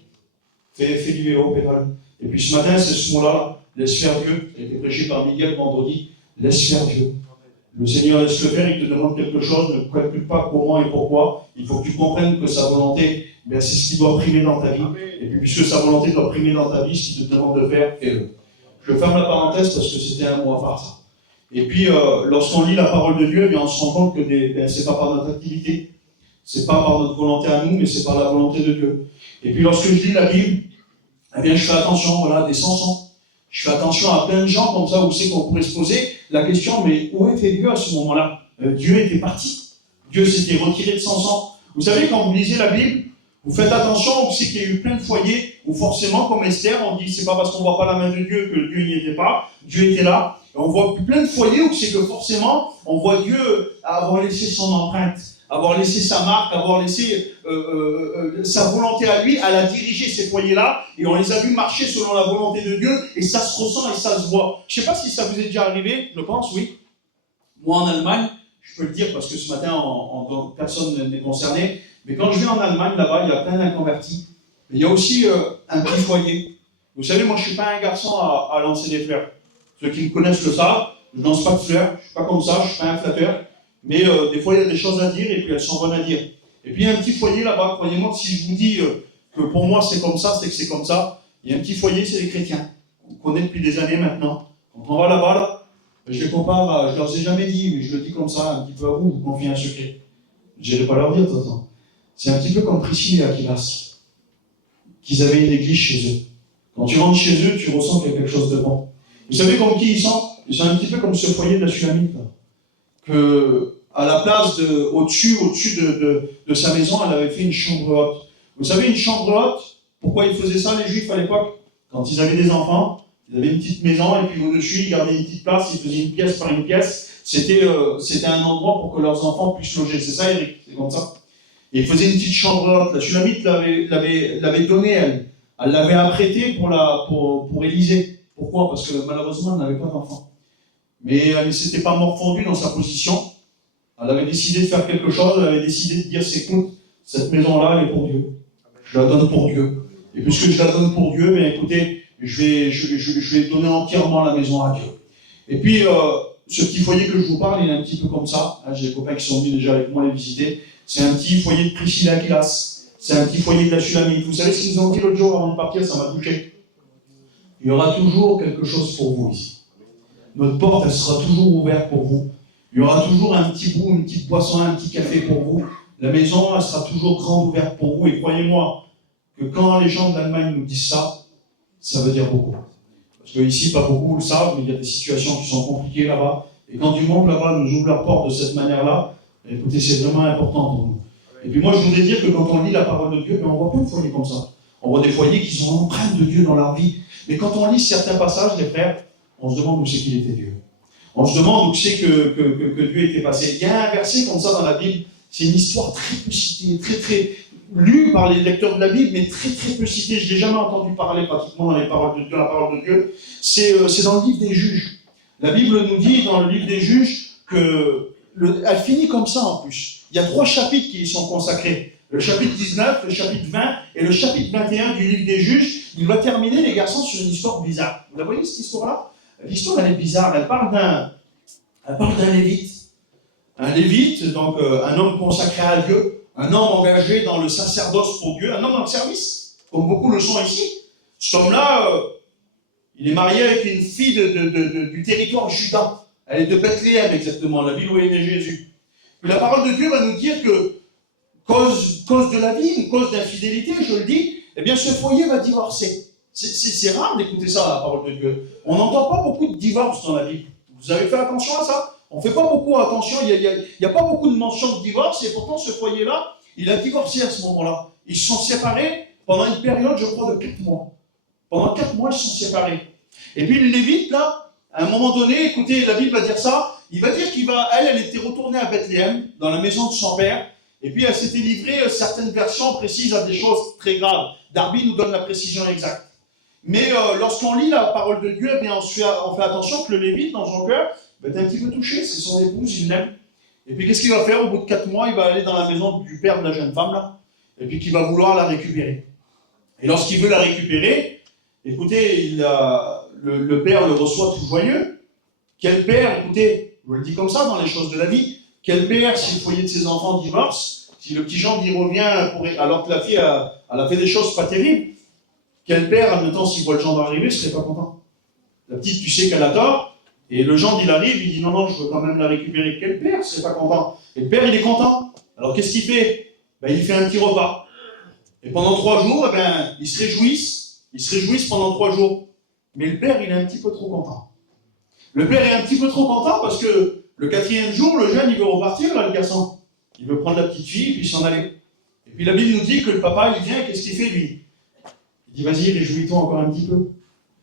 Fais du vélo, pédale. Et puis ce matin, c'est ce mot-là, laisse faire Dieu. Ça a été prêché par Miguel vendredi. Laisse faire Dieu. Le Seigneur laisse le faire, il te demande quelque chose, ne calcule pas comment et pourquoi. Il faut que tu comprennes que sa volonté, c'est ce qui doit primer dans ta vie. Et puis puisque sa volonté doit primer dans ta vie, ce qu'il te demande de faire, fais-le. Je ferme la parenthèse parce que c'était un mot à part ça. Et puis, lorsqu'on lit la parole de Dieu, eh bien, on se rend compte que c'est pas par notre activité, c'est pas par notre volonté à nous, mais c'est par la volonté de Dieu. Et puis, lorsque je lis la Bible, eh bien, je fais attention, voilà, des Samsons. Je fais attention à plein de gens comme ça, où c'est qu'on pourrait se poser la question, mais où était Dieu à ce moment-là? Dieu était parti. Dieu s'était retiré de Samson. Vous savez, quand vous lisez la Bible, vous faites attention, vous savez qu'il y a eu plein de foyers où forcément, comme Esther, on dit c'est pas parce qu'on voit pas la main de Dieu que Dieu n'y était pas. Dieu était là. Et on voit plein de foyers où c'est que forcément, on voit Dieu avoir laissé son empreinte, avoir laissé sa marque, avoir laissé sa volonté à lui, elle a dirigé ces foyers-là, et on les a vus marcher selon la volonté de Dieu, et ça se ressent et ça se voit. Je ne sais pas si ça vous est déjà arrivé, je pense, oui. Moi, en Allemagne, je peux le dire parce que ce matin, personne n'est concerné, mais quand je vais en Allemagne, là-bas, il y a plein d'inconvertis. Mais il y a aussi un petit foyer. Vous savez, moi, je ne suis pas un garçon à lancer des fleurs. Ceux qui me connaissent le savent, je ne lance pas de fleurs, je ne suis pas comme ça, je ne suis pas un flatteur. Mais des fois, il y a des choses à dire et puis elles sont bonnes à dire. Et puis, il y a un petit foyer là-bas. Croyez-moi que si je vous dis que pour moi, c'est comme ça, c'est que c'est comme ça. Il y a un petit foyer, c'est les chrétiens. On connaît depuis des années maintenant. Quand on va là-bas, là, je les compare à, je ne leur ai jamais dit, mais je le dis comme ça, un petit peu à vous, vous confiez un secret. Je n'irai pas leur dire de toute façon. C'est un petit peu comme Priscille et Aquilas, qu'ils avaient une église chez eux. Quand tu rentres chez eux, tu ressens qu'il y a quelque chose de bon. Vous savez comme qui ils sont? Ils sont un petit peu comme ce foyer de la Sulamite, là. Que, à la place au-dessus de sa maison, elle avait fait une chambre haute. Vous savez, une chambre haute, pourquoi ils faisaient ça, les Juifs, à l'époque? Quand ils avaient des enfants, Il avait une petite maison, et puis au-dessus, il gardait une petite place, il faisait une pièce par une pièce. C'était un endroit pour que leurs enfants puissent loger. C'est ça, Eric? C'est comme ça. Et il faisait une petite chambre haute. La Shulamite l'avait donnée, elle. Elle l'avait apprêtée pour Élisée. Pourquoi? Parce que malheureusement, elle n'avait pas d'enfant. Mais elle ne s'était pas morfondue dans sa position. Elle avait décidé de faire quelque chose. Elle avait décidé de dire, écoute, cette maison-là, elle est pour Dieu. Je la donne pour Dieu. Et puisque je la donne pour Dieu, bien écoutez, je vais donner entièrement la maison à Dieu. Et puis, ce petit foyer que je vous parle, il est un petit peu comme ça. J'ai des copains qui sont venus déjà avec moi les visiter. C'est un petit foyer de Priscilla Aquilas. C'est un petit foyer de la Shulamite. Vous savez ce qu'ils ont dit l'autre jour avant de partir, ça m'a touché. Il y aura toujours quelque chose pour vous ici. Notre porte, elle sera toujours ouverte pour vous. Il y aura toujours un petit bout, une petite boisson, un petit café pour vous. La maison, elle sera toujours grande ouverte pour vous. Et croyez-moi, que quand les gens de l'Allemagne nous disent ça, ça veut dire beaucoup. Parce qu'ici, pas beaucoup le savent, mais il y a des situations qui sont compliquées là-bas. Et quand du monde là-bas nous ouvre la porte de cette manière-là, écoutez, c'est vraiment important pour nous. Et puis moi, je voudrais dire que quand on lit la parole de Dieu, on voit plein de foyers comme ça. On voit des foyers qui sont empreintes de Dieu dans leur vie. Mais quand on lit certains passages, les frères, on se demande où c'est qu'il était Dieu. On se demande où c'est que Dieu était passé. Il y a un verset comme ça dans la Bible, c'est une histoire très peu citée, très lue par les lecteurs de la Bible, mais très peu citée. Je n'ai jamais entendu parler pratiquement dans la parole de Dieu. C'est dans le livre des Juges. La Bible nous dit dans le livre des Juges elle finit comme ça en plus. Il y a 3 chapitres qui y sont consacrés. Le chapitre 19, le chapitre 20 et le chapitre 21 du livre des Juges. Il va terminer, les garçons, sur une histoire bizarre. Vous la voyez, cette histoire-là? L'histoire, elle est bizarre. Elle parle d'un Lévite. Un Lévite, donc un homme consacré à Dieu, un homme engagé dans le sacerdoce pour Dieu, un homme dans le service, comme beaucoup le sont ici. Cet homme-là, il est marié avec une fille du territoire Juda. Elle est de Bethléem, exactement, la ville où est né Jésus. Et la parole de Dieu va nous dire que, cause de la vie, une cause d'infidélité, je le dis, eh bien ce foyer va divorcer. C'est rare d'écouter ça, la parole de Dieu. On n'entend pas beaucoup de divorces dans la Bible. Vous avez fait attention à ça? On ne fait pas beaucoup attention, il n'y a pas beaucoup de mentions de divorce, et pourtant ce foyer-là, il a divorcé à ce moment-là. Ils se sont séparés pendant une période, je crois, de 4 mois. Pendant 4 mois, ils se sont séparés. Et puis le Lévite, là, à un moment donné, écoutez, la Bible va dire ça, il va dire elle était retournée à Bethléem, dans la maison de son père, et puis elle s'était livrée, certaines versions précisent à des choses très graves. Darby nous donne la précision exacte. Mais lorsqu'on lit la parole de Dieu, eh bien, on fait attention que le Lévite, dans son cœur, est un petit peu touché, c'est son épouse, il l'aime. Et puis qu'est-ce qu'il va faire? Au bout de 4 mois, il va aller dans la maison du père de la jeune femme, là, et puis qu'il va vouloir la récupérer. Et lorsqu'il veut la récupérer, écoutez, le père le reçoit tout joyeux. Quel père, écoutez, je vous le dis comme ça dans les choses de la vie, quel père, si le foyer de ses enfants divorce, si le petit Jean y revient alors que la fille elle a fait des choses pas terribles, quel père, en même temps, s'il voit le gendre arriver, ne serait pas content? La petite, tu sais qu'elle a tort, et le gendre, il arrive, il dit non, je veux quand même la récupérer. Quel père ne serait pas content? Et le père, il est content. Alors qu'est-ce qu'il fait? Il fait un petit repas. Et pendant 3 jours, ils se réjouissent pendant 3 jours. Mais le père, il est un petit peu trop content. Le père est un petit peu trop content parce que le 4e jour, le jeune, il veut repartir, là, le garçon. Il veut prendre la petite fille et puis s'en aller. Et puis la Bible nous dit que le papa, il vient, qu'est-ce qu'il fait, lui? Il dit, vas-y, réjouis-toi encore un petit peu.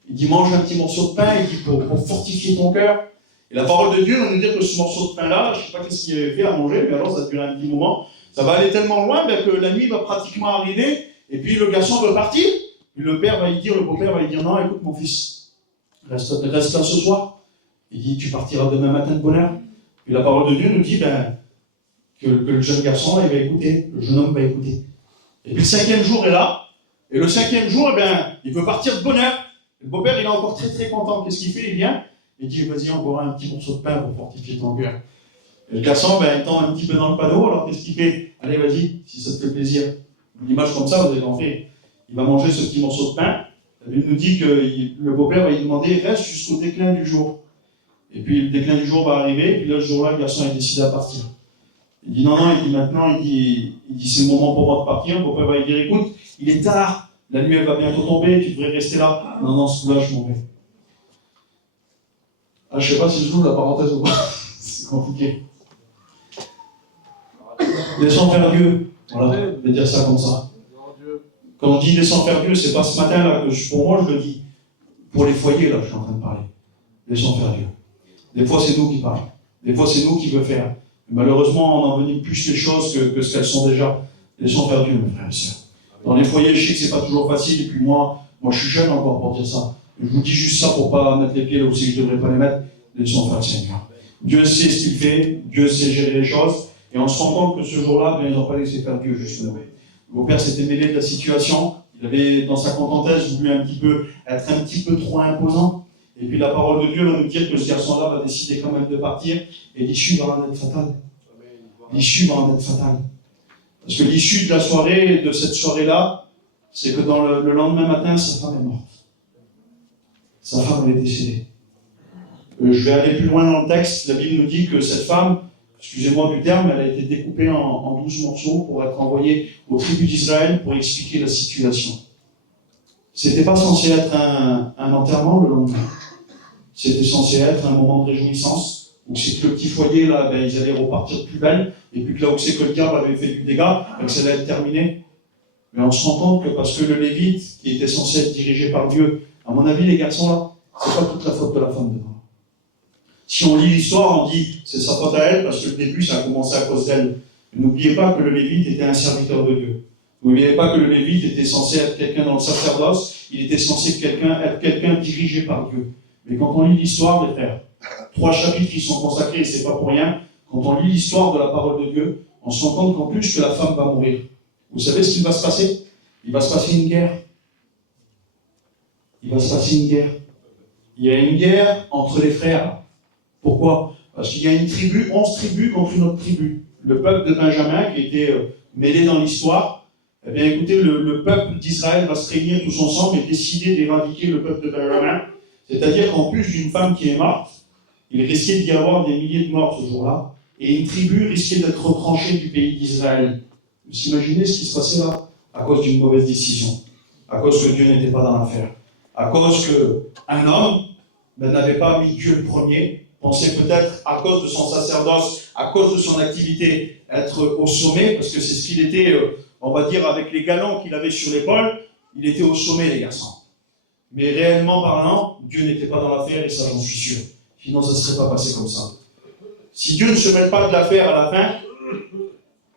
Il dit, mange un petit morceau de pain, il dit, pour fortifier ton cœur. Et la parole de Dieu va nous dire que ce morceau de pain-là, je ne sais pas qu'est-ce qu'il avait fait à manger, mais alors ça a duré un petit moment. Ça va aller tellement loin que la nuit va pratiquement arriver, et puis le garçon veut partir. Puis le père va lui dire, le beau-père va lui dire, non, écoute mon fils, reste là ce soir. Il dit, tu partiras demain matin de bonne heure. Puis la parole de Dieu nous dit que le jeune garçon, il va écouter, le jeune homme va écouter. Et puis le 5e jour est là, et le 5e jour, il veut partir de bonne heure. Le beau-père, il est encore très content. Qu'est-ce qu'il fait? Il vient, il dit, vas-y, encore un petit morceau de pain pour fortifier ton cœur. Et le garçon, il tend un petit peu dans le panneau, alors qu'est-ce qu'il fait? Allez, vas-y, si ça te fait plaisir. Une image comme ça, vous avez compris. Il va manger ce petit morceau de pain. La Bible nous dit que le beau-père va lui demander, reste jusqu'au déclin du jour. Et puis le déclin du jour va arriver, et puis là, ce jour-là, le garçon a décidé à partir. Il dit non, il dit maintenant, il dit c'est le moment pour moi de partir. Le beau-père va lui dire, écoute, il est tard, la nuit elle va bientôt tomber, tu devrais rester là. Non, ce coup-là, je m'en vais. Je ne sais pas si je joue la parenthèse ou pas, c'est compliqué. Laissons faire Dieu, voilà, je vais dire ça comme ça. Quand on dit laissons faire Dieu, c'est pas ce matin-là que pour moi je le dis. Pour les foyers, là, je suis en train de parler. Laissons faire Dieu. Des fois, c'est nous qui parlons. Des fois, c'est nous qui veut faire. Malheureusement, on envenime plus les choses que ce qu'elles sont déjà. Laissons faire Dieu, mes frères et sœurs. Dans les foyers, je sais que c'est pas toujours facile, et puis moi je suis jeune encore pour dire ça. Je vous dis juste ça pour pas mettre les pieds là où c'est que je devrais pas les mettre. Laissons faire le Seigneur. Dieu sait ce qu'il fait, Dieu sait gérer les choses, et on se rend compte que ce jour-là, ils n'ont pas laissé faire Dieu, justement. Mon père s'était mêlé de la situation, il avait, dans sa contentesse, voulu être un petit peu trop imposant, et puis la parole de Dieu va nous dire que ce garçon-là va décider quand même de partir, et l'issue va en être fatale. L'issue va en être fatale. Parce que l'issue de la soirée, de cette soirée-là, c'est que dans le lendemain matin, sa femme est morte. Sa femme est décédée. Je vais aller plus loin dans le texte. La Bible nous dit que cette femme, excusez-moi du terme, elle a été découpée en 12 morceaux pour être envoyée aux tribus d'Israël pour expliquer la situation. C'était pas censé être un enterrement le lendemain. C'était censé être un moment de réjouissance, où c'est que le petit foyer, là, ils allaient repartir plus belle, et puis que là où c'est que le diable avait fait du dégât, que ça allait être terminé. Mais on se rend compte que parce que le Lévite, qui était censé être dirigé par Dieu, à mon avis, les garçons là, c'est pas toute la faute de la femme dedans. Si on lit l'histoire, on dit c'est sa faute à elle, parce que le début, ça a commencé à cause d'elle. Mais n'oubliez pas que le Lévite était un serviteur de Dieu. N'oubliez pas que le Lévite était censé être quelqu'un dans le sacerdoce, il était censé être quelqu'un dirigé par Dieu. Mais quand on lit l'histoire, les frères, 3 chapitres qui sont consacrés, et c'est pas pour rien, quand on lit l'histoire de la parole de Dieu, on se rend compte qu'en plus que la femme va mourir. Vous savez ce qui va se passer? Il va se passer une guerre. Il va se passer une guerre. Il y a une guerre entre les frères. Pourquoi? Parce qu'il y a une tribu, 11 tribus contre une autre tribu. Le peuple de Benjamin, qui était mêlé dans l'histoire, eh bien écoutez, le peuple d'Israël va se réunir tous ensemble et décider d'éradiquer le peuple de Benjamin. C'est-à-dire qu'en plus d'une femme qui est morte, il risquait d'y avoir des milliers de morts ce jour-là, et une tribu risquait d'être retranchée du pays d'Israël. Vous imaginez ce qui se passait là? À cause d'une mauvaise décision, à cause que Dieu n'était pas dans l'affaire, à cause qu'un homme n'avait pas mis Dieu le premier, pensait peut-être à cause de son sacerdoce, à cause de son activité, être au sommet, parce que c'est ce qu'il était, on va dire, avec les galons qu'il avait sur l'épaule, il était au sommet, les garçons. Mais réellement parlant, Dieu n'était pas dans l'affaire, et ça j'en suis sûr. Sinon ça ne serait pas passé comme ça. Si Dieu ne se mêle pas de l'affaire à la fin,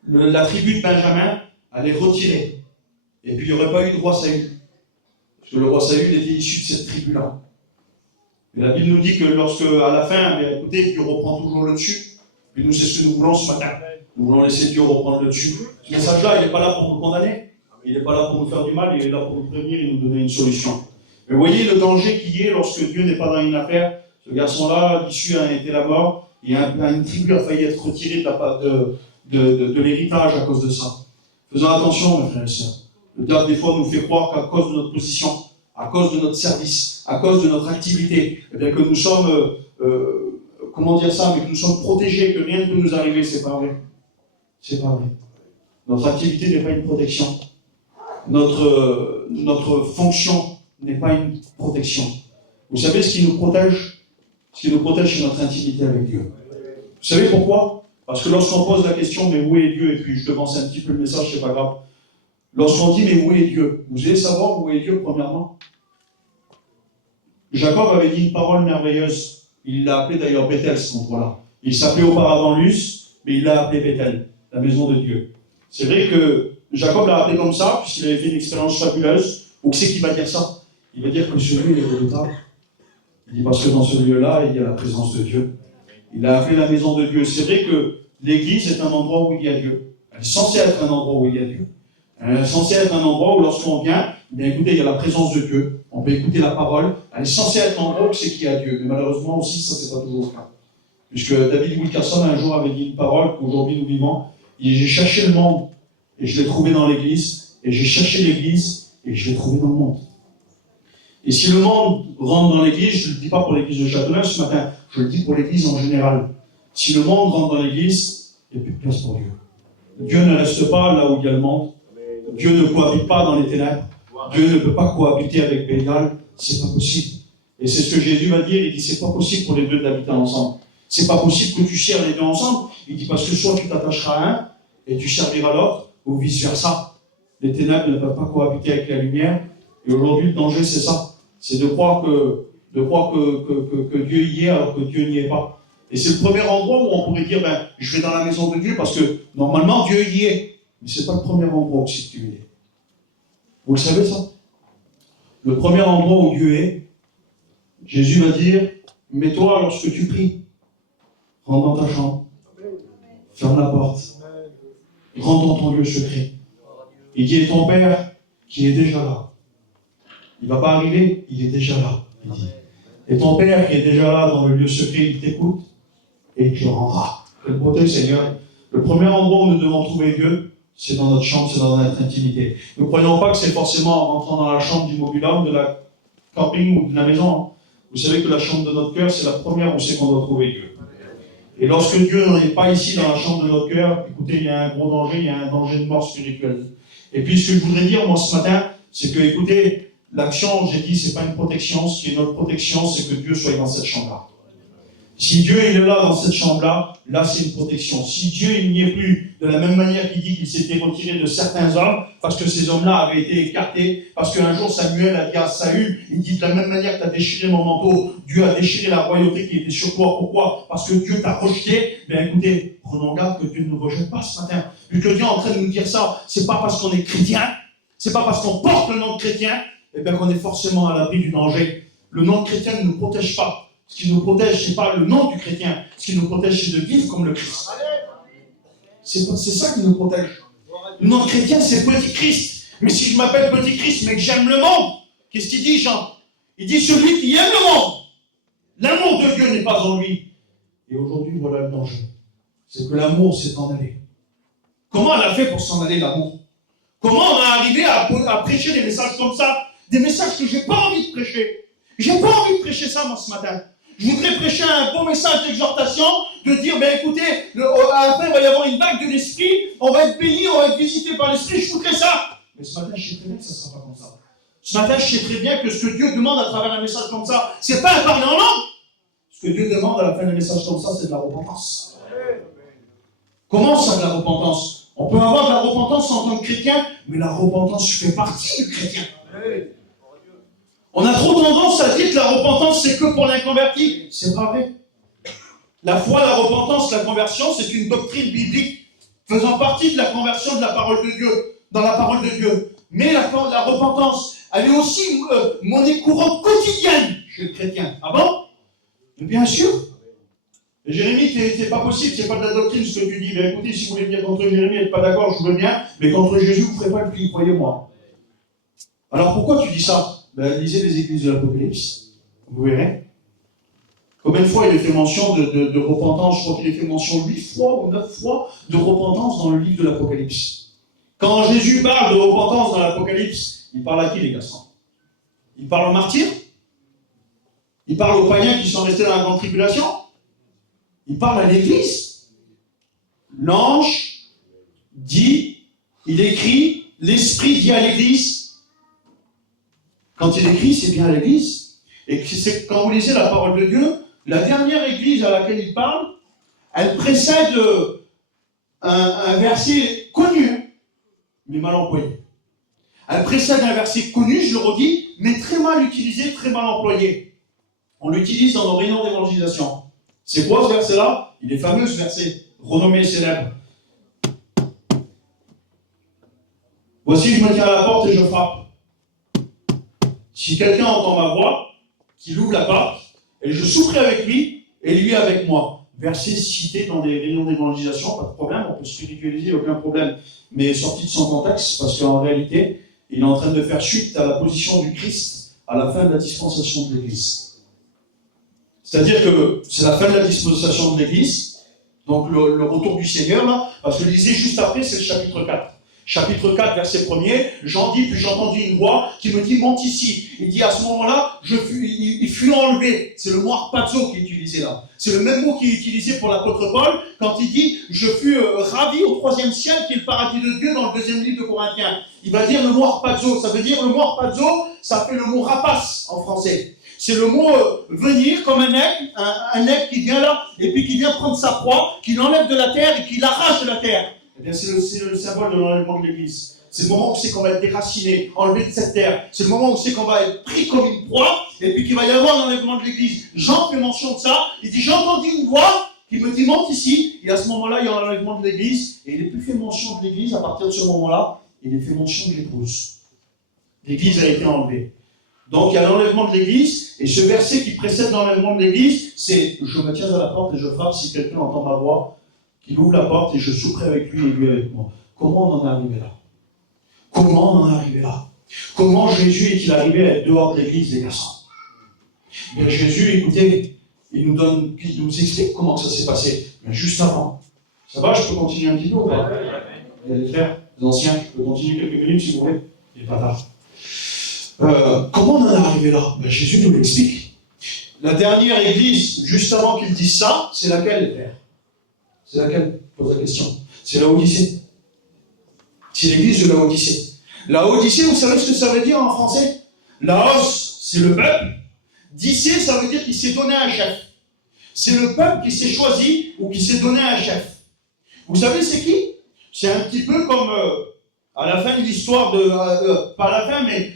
la tribu de Benjamin allait retirer. Et puis il n'y aurait pas eu de roi Saül. Parce que le roi Saül était issu de cette tribu-là. Et la Bible nous dit que lorsque, à la fin, bien, écoutez, Dieu reprend toujours le dessus. Et nous, c'est ce que nous voulons ce matin. Nous voulons laisser Dieu reprendre le dessus. Ce message-là, il n'est pas là pour nous condamner. Il n'est pas là pour nous faire du mal. Il est là pour nous prévenir et nous donner une solution. Mais voyez le danger qu'il y a lorsque Dieu n'est pas dans une affaire. Ce garçon-là, l'issue a été la mort. Et une tribu a failli être retirée de l'héritage à cause de ça. Faisons attention, mes frères et sœurs. Le diable, des fois, nous fait croire qu'à cause de notre position, à cause de notre service, à cause de notre activité, eh bien que nous sommes, comment dire ça, mais que nous sommes protégés, que rien ne peut nous arriver, c'est pas vrai. C'est pas vrai. Notre activité n'est pas une protection. Notre fonction n'est pas une protection. Vous savez ce qui nous protège? Ce qui nous protège, c'est notre intimité avec Dieu. Vous savez pourquoi? Parce que lorsqu'on pose la question, mais où est Dieu? Et puis je devance un petit peu le message, c'est pas grave. Lorsqu'on dit, mais où est Dieu? Vous allez savoir où est Dieu, premièrement. Jacob avait dit une parole merveilleuse. Il l'a appelé d'ailleurs Bethel, ce endroit-là. Il s'appelait auparavant Luz, mais il l'a appelé Bethel, la maison de Dieu. C'est vrai que Jacob l'a appelé comme ça, puisqu'il avait fait une expérience fabuleuse. Où c'est qu'il va dire ça? Il va dire que ce lieu est redoutable. Il dit parce que dans ce lieu-là, il y a la présence de Dieu. Il a appelé la maison de Dieu. C'est vrai que l'église est un endroit où il y a Dieu. Elle est censée être un endroit où il y a Dieu. Elle est censée être un endroit où lorsqu'on vient, bien écoutez, il y a la présence de Dieu. On peut écouter la parole. Elle est censée être un endroit où c'est qu'il y a Dieu. Mais malheureusement aussi, ça c'est pas toujours le cas. Puisque David Wilkerson un jour avait dit une parole qu'aujourd'hui nous vivons. Il dit, j'ai cherché le monde et je l'ai trouvé dans l'église. Et j'ai cherché l'église et je l'ai trouvé dans le monde. Et si le monde rentre dans l'église, je ne le dis pas pour l'église de Châteauneuf ce matin, je le dis pour l'église en général. Si le monde rentre dans l'église, il n'y a plus de place pour Dieu. Dieu ne reste pas là où il y a le monde. Dieu ne cohabite pas dans les ténèbres. Dieu ne peut pas cohabiter avec Bélial. C'est pas possible. Et c'est ce que Jésus va dire. Il dit, c'est pas possible pour les deux d'habiter ensemble. C'est pas possible que tu sers les deux ensemble. Il dit, parce que soit tu t'attacheras à un et tu serviras l'autre, ou vice versa. Les ténèbres ne peuvent pas cohabiter avec la lumière. Et aujourd'hui, le danger, c'est ça. c'est de croire que Dieu y est alors que Dieu n'y est pas. Et c'est le premier endroit où on pourrait dire, ben, je vais dans la maison de Dieu parce que normalement Dieu y est. Mais ce n'est pas le premier endroit où Dieu est. Vous le savez ça? Le premier endroit où Dieu est, Jésus va dire, mets-toi lorsque tu pries, rentre dans ta chambre, ferme la porte, rentre dans ton lieu secret. Il dit, et ton Père qui est déjà là. Il ne va pas arriver, il est déjà là. Il dit. Et ton Père qui est déjà là dans le lieu secret, il t'écoute et il te le rendra. Quelle beauté, Seigneur. Le premier endroit où nous devons trouver Dieu, c'est dans notre chambre, c'est dans notre intimité. Ne croyons pas que c'est forcément en rentrant dans la chambre du mobil-home, de la camping ou de la maison. Vous savez que la chambre de notre cœur, c'est la première où c'est qu'on doit trouver Dieu. Et lorsque Dieu n'est pas ici dans la chambre de notre cœur, écoutez, il y a un gros danger, il y a un danger de mort spirituelle. Et puis ce que je voudrais dire, moi, ce matin, c'est que, écoutez, l'action, j'ai dit, c'est pas une protection. Ce qui est notre protection, c'est que Dieu soit dans cette chambre-là. Si Dieu il est là dans cette chambre-là, là c'est une protection. Si Dieu il n'y est plus, de la même manière qu'il dit qu'il s'était retiré de certains hommes, parce que ces hommes-là avaient été écartés, parce qu'un jour Samuel a dit à Saül, il dit de la même manière que tu as déchiré mon manteau, Dieu a déchiré la royauté qui était sur toi. Pourquoi? Parce que Dieu t'a rejeté. Bien écoutez, prenons garde que Dieu ne nous rejette pas ce matin. Vu que Dieu est en train de nous dire ça, c'est pas parce qu'on est chrétien, c'est pas parce qu'on porte le nom de chrétien, et bien qu'on est forcément à l'abri du danger. Le nom de chrétien ne nous protège pas. Ce qui nous protège, ce n'est pas le nom du chrétien. Ce qui nous protège, c'est de vivre comme le Christ. C'est ça qui nous protège. Le nom de chrétien, c'est petit Christ. Mais si je m'appelle petit Christ, mais que j'aime le monde, qu'est-ce qu'il dit, Jean? Il dit celui qui aime le monde. L'amour de Dieu n'est pas en lui. Et aujourd'hui, voilà le danger. C'est que l'amour s'est en allé. Comment elle a fait pour s'en aller, l'amour? Comment on est arrivé à prêcher des messages comme ça? Des messages que je n'ai pas envie de prêcher. J'ai pas envie de prêcher ça, moi, ce matin. Je voudrais prêcher un beau message d'exhortation, de dire, ben écoutez, à la fin, il va y avoir une vague de l'esprit, on va être béni, on va être visité par l'esprit, je voudrais ça. Mais ce matin, je sais très bien que ça ne sera pas comme ça. Ce matin, je sais très bien que ce que Dieu demande à travers un message comme ça, c'est pas un parler en langue. Ce que Dieu demande à la fin d'un message comme ça, c'est de la repentance. Comment ça, de la repentance? On peut avoir de la repentance en tant que chrétien, mais la repentance fait partie du chrétien. On a trop tendance à dire que la repentance, c'est que pour l'inconverti. C'est pas vrai. La foi, la repentance, la conversion, c'est une doctrine biblique faisant partie de la conversion de la parole de Dieu, dans la parole de Dieu. Mais la repentance, elle est aussi monnaie courante quotidienne chez le chrétien. Ah bon? Mais bien sûr. Et Jérémie, c'est pas possible, c'est pas de la doctrine ce que tu dis. Mais écoutez, si vous voulez venir contre Jérémie, n'êtes pas d'accord, je veux bien, mais contre Jésus, vous ne ferez pas le pli, croyez-moi. Alors pourquoi tu dis ça? Ben, lisez les églises de l'Apocalypse, vous verrez. Combien de fois il est fait mention de repentance? Je crois qu'il est fait mention 8 fois ou 9 fois de repentance dans le livre de l'Apocalypse. Quand Jésus parle de repentance dans l'Apocalypse, il parle à qui, les garçons? Il parle aux martyrs? Il parle aux païens qui sont restés dans la grande tribulation? Il parle à l'Église? L'ange dit, il écrit, l'Esprit dit à l'Église. Quand il écrit, c'est bien à l'Église. Et quand vous lisez la parole de Dieu, la dernière Église à laquelle il parle, elle précède un verset connu, mais mal employé. Elle précède un verset connu, je le redis, mais très mal utilisé, très mal employé. On l'utilise dans nos réunions d'évangélisation. C'est quoi ce verset-là? Il est fameux ce verset, renommé et célèbre. Voici, je me tiens à la porte et je frappe. Si quelqu'un entend ma voix, qu'il ouvre la porte, et je soufflerai avec lui, et lui avec moi. Verset cité dans des réunions d'évangélisation, pas de problème, on peut spiritualiser, aucun problème. Mais sorti de son contexte, parce qu'en réalité, il est en train de faire suite à la position du Christ à la fin de la dispensation de l'Église. C'est-à-dire que c'est la fin de la dispensation de l'Église, donc le retour du Seigneur, là, parce que lisez juste après, c'est le chapitre 4. Chapitre 4, verset 1er, Jean dit, puis j'ai entendu une voix qui me dit, monte ici. Il dit, à ce moment-là, il fut enlevé. C'est le mot harpazo qui est utilisé là. C'est le même mot qui est utilisé pour l'apôtre Paul, quand il dit, je fus ravi au 3e ciel, qui est le paradis de Dieu, dans le 2e livre de Corinthiens. Il va dire le mot harpazo. Ça veut dire, le mot harpazo, ça fait le mot rapace en français. C'est le mot venir comme un aigle qui vient là, et puis qui vient prendre sa proie, qui l'enlève de la terre et qui l'arrache de la terre. Eh bien, c'est le symbole de l'enlèvement de l'Église. C'est le moment où c'est qu'on va être déraciné, enlevé de cette terre. C'est le moment où c'est qu'on va être pris comme une proie, et puis qu'il va y avoir l'enlèvement de l'église. Jean fait mention de ça. Il dit, j'ai entendu une voix qui me dit, monte ici. Et à ce moment-là, il y a l'enlèvement de l'église. Et il n'est plus fait mention de l'église à partir de ce moment-là. Il est fait mention de l'épouse. L'église a été enlevée. Donc il y a l'enlèvement de l'église. Et ce verset qui précède l'enlèvement de l'église, c'est, je me tiens à la porte et je frappe si quelqu'un entend ma voix, qu'il ouvre la porte et je souperai avec lui et lui avec moi. Comment on en est arrivé là? Comment on en est arrivé là? Comment Jésus est-il arrivé à être dehors de l'église, les garçons? Bien, Jésus, écoutez, il nous explique comment ça s'est passé. Mais juste avant. Ça va, je peux continuer un petit peu ou pas? Il y a les frères, les anciens, je peux continuer quelques minutes si vous voulez. Il n'est pas tard. Comment on en est arrivé là? Ben, Jésus nous l'explique. La dernière église, juste avant qu'il dise ça, c'est laquelle, les frères? C'est laquelle? Pose la question. C'est la Odyssée. C'est l'église de la Odyssée. La Odyssée, vous savez ce que ça veut dire en français? Laos, c'est le peuple. Dicée, ça veut dire qu'il s'est donné un chef. C'est le peuple qui s'est choisi ou qui s'est donné un chef. Vous savez c'est qui? C'est un petit peu comme à la fin de l'histoire pas à la fin, mais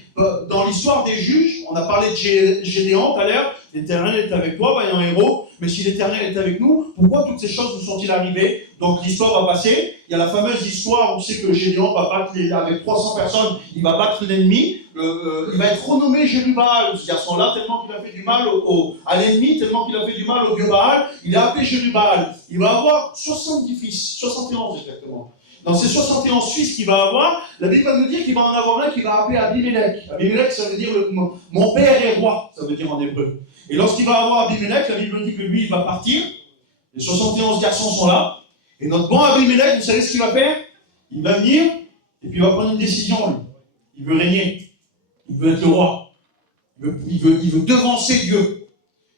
dans l'histoire des juges, on a parlé de Gédéon tout à l'heure. L'Éternel est avec toi, vaillant héros. Mais si l'Éternel est avec nous, pourquoi toutes ces choses nous sont-ils arrivées? Donc l'histoire va passer. Il y a la fameuse histoire où c'est que Gédéon va battre avec 300 personnes, il va battre l'ennemi. Il va être renommé Jérubbaal, ce garçon-là, tellement qu'il a fait du mal à l'ennemi, tellement qu'il a fait du mal au dieu Baal. Il est appelé Jérubbaal. Il va avoir 70 fils, 71 exactement. Dans ces 71 fils qu'il va avoir, la Bible va nous dire qu'il va en avoir un qui va appeler Abimelech. Abimelech, ça veut dire mon père est roi, ça veut dire en hébreu. Et lorsqu'il va avoir Abimelech, la Bible dit que lui, il va partir. Les 71 garçons sont là. Et notre bon Abimelech, vous savez ce qu'il va faire? Il va venir, et puis il va prendre une décision, lui. Il veut régner. Il veut être le roi. Il veut devancer Dieu.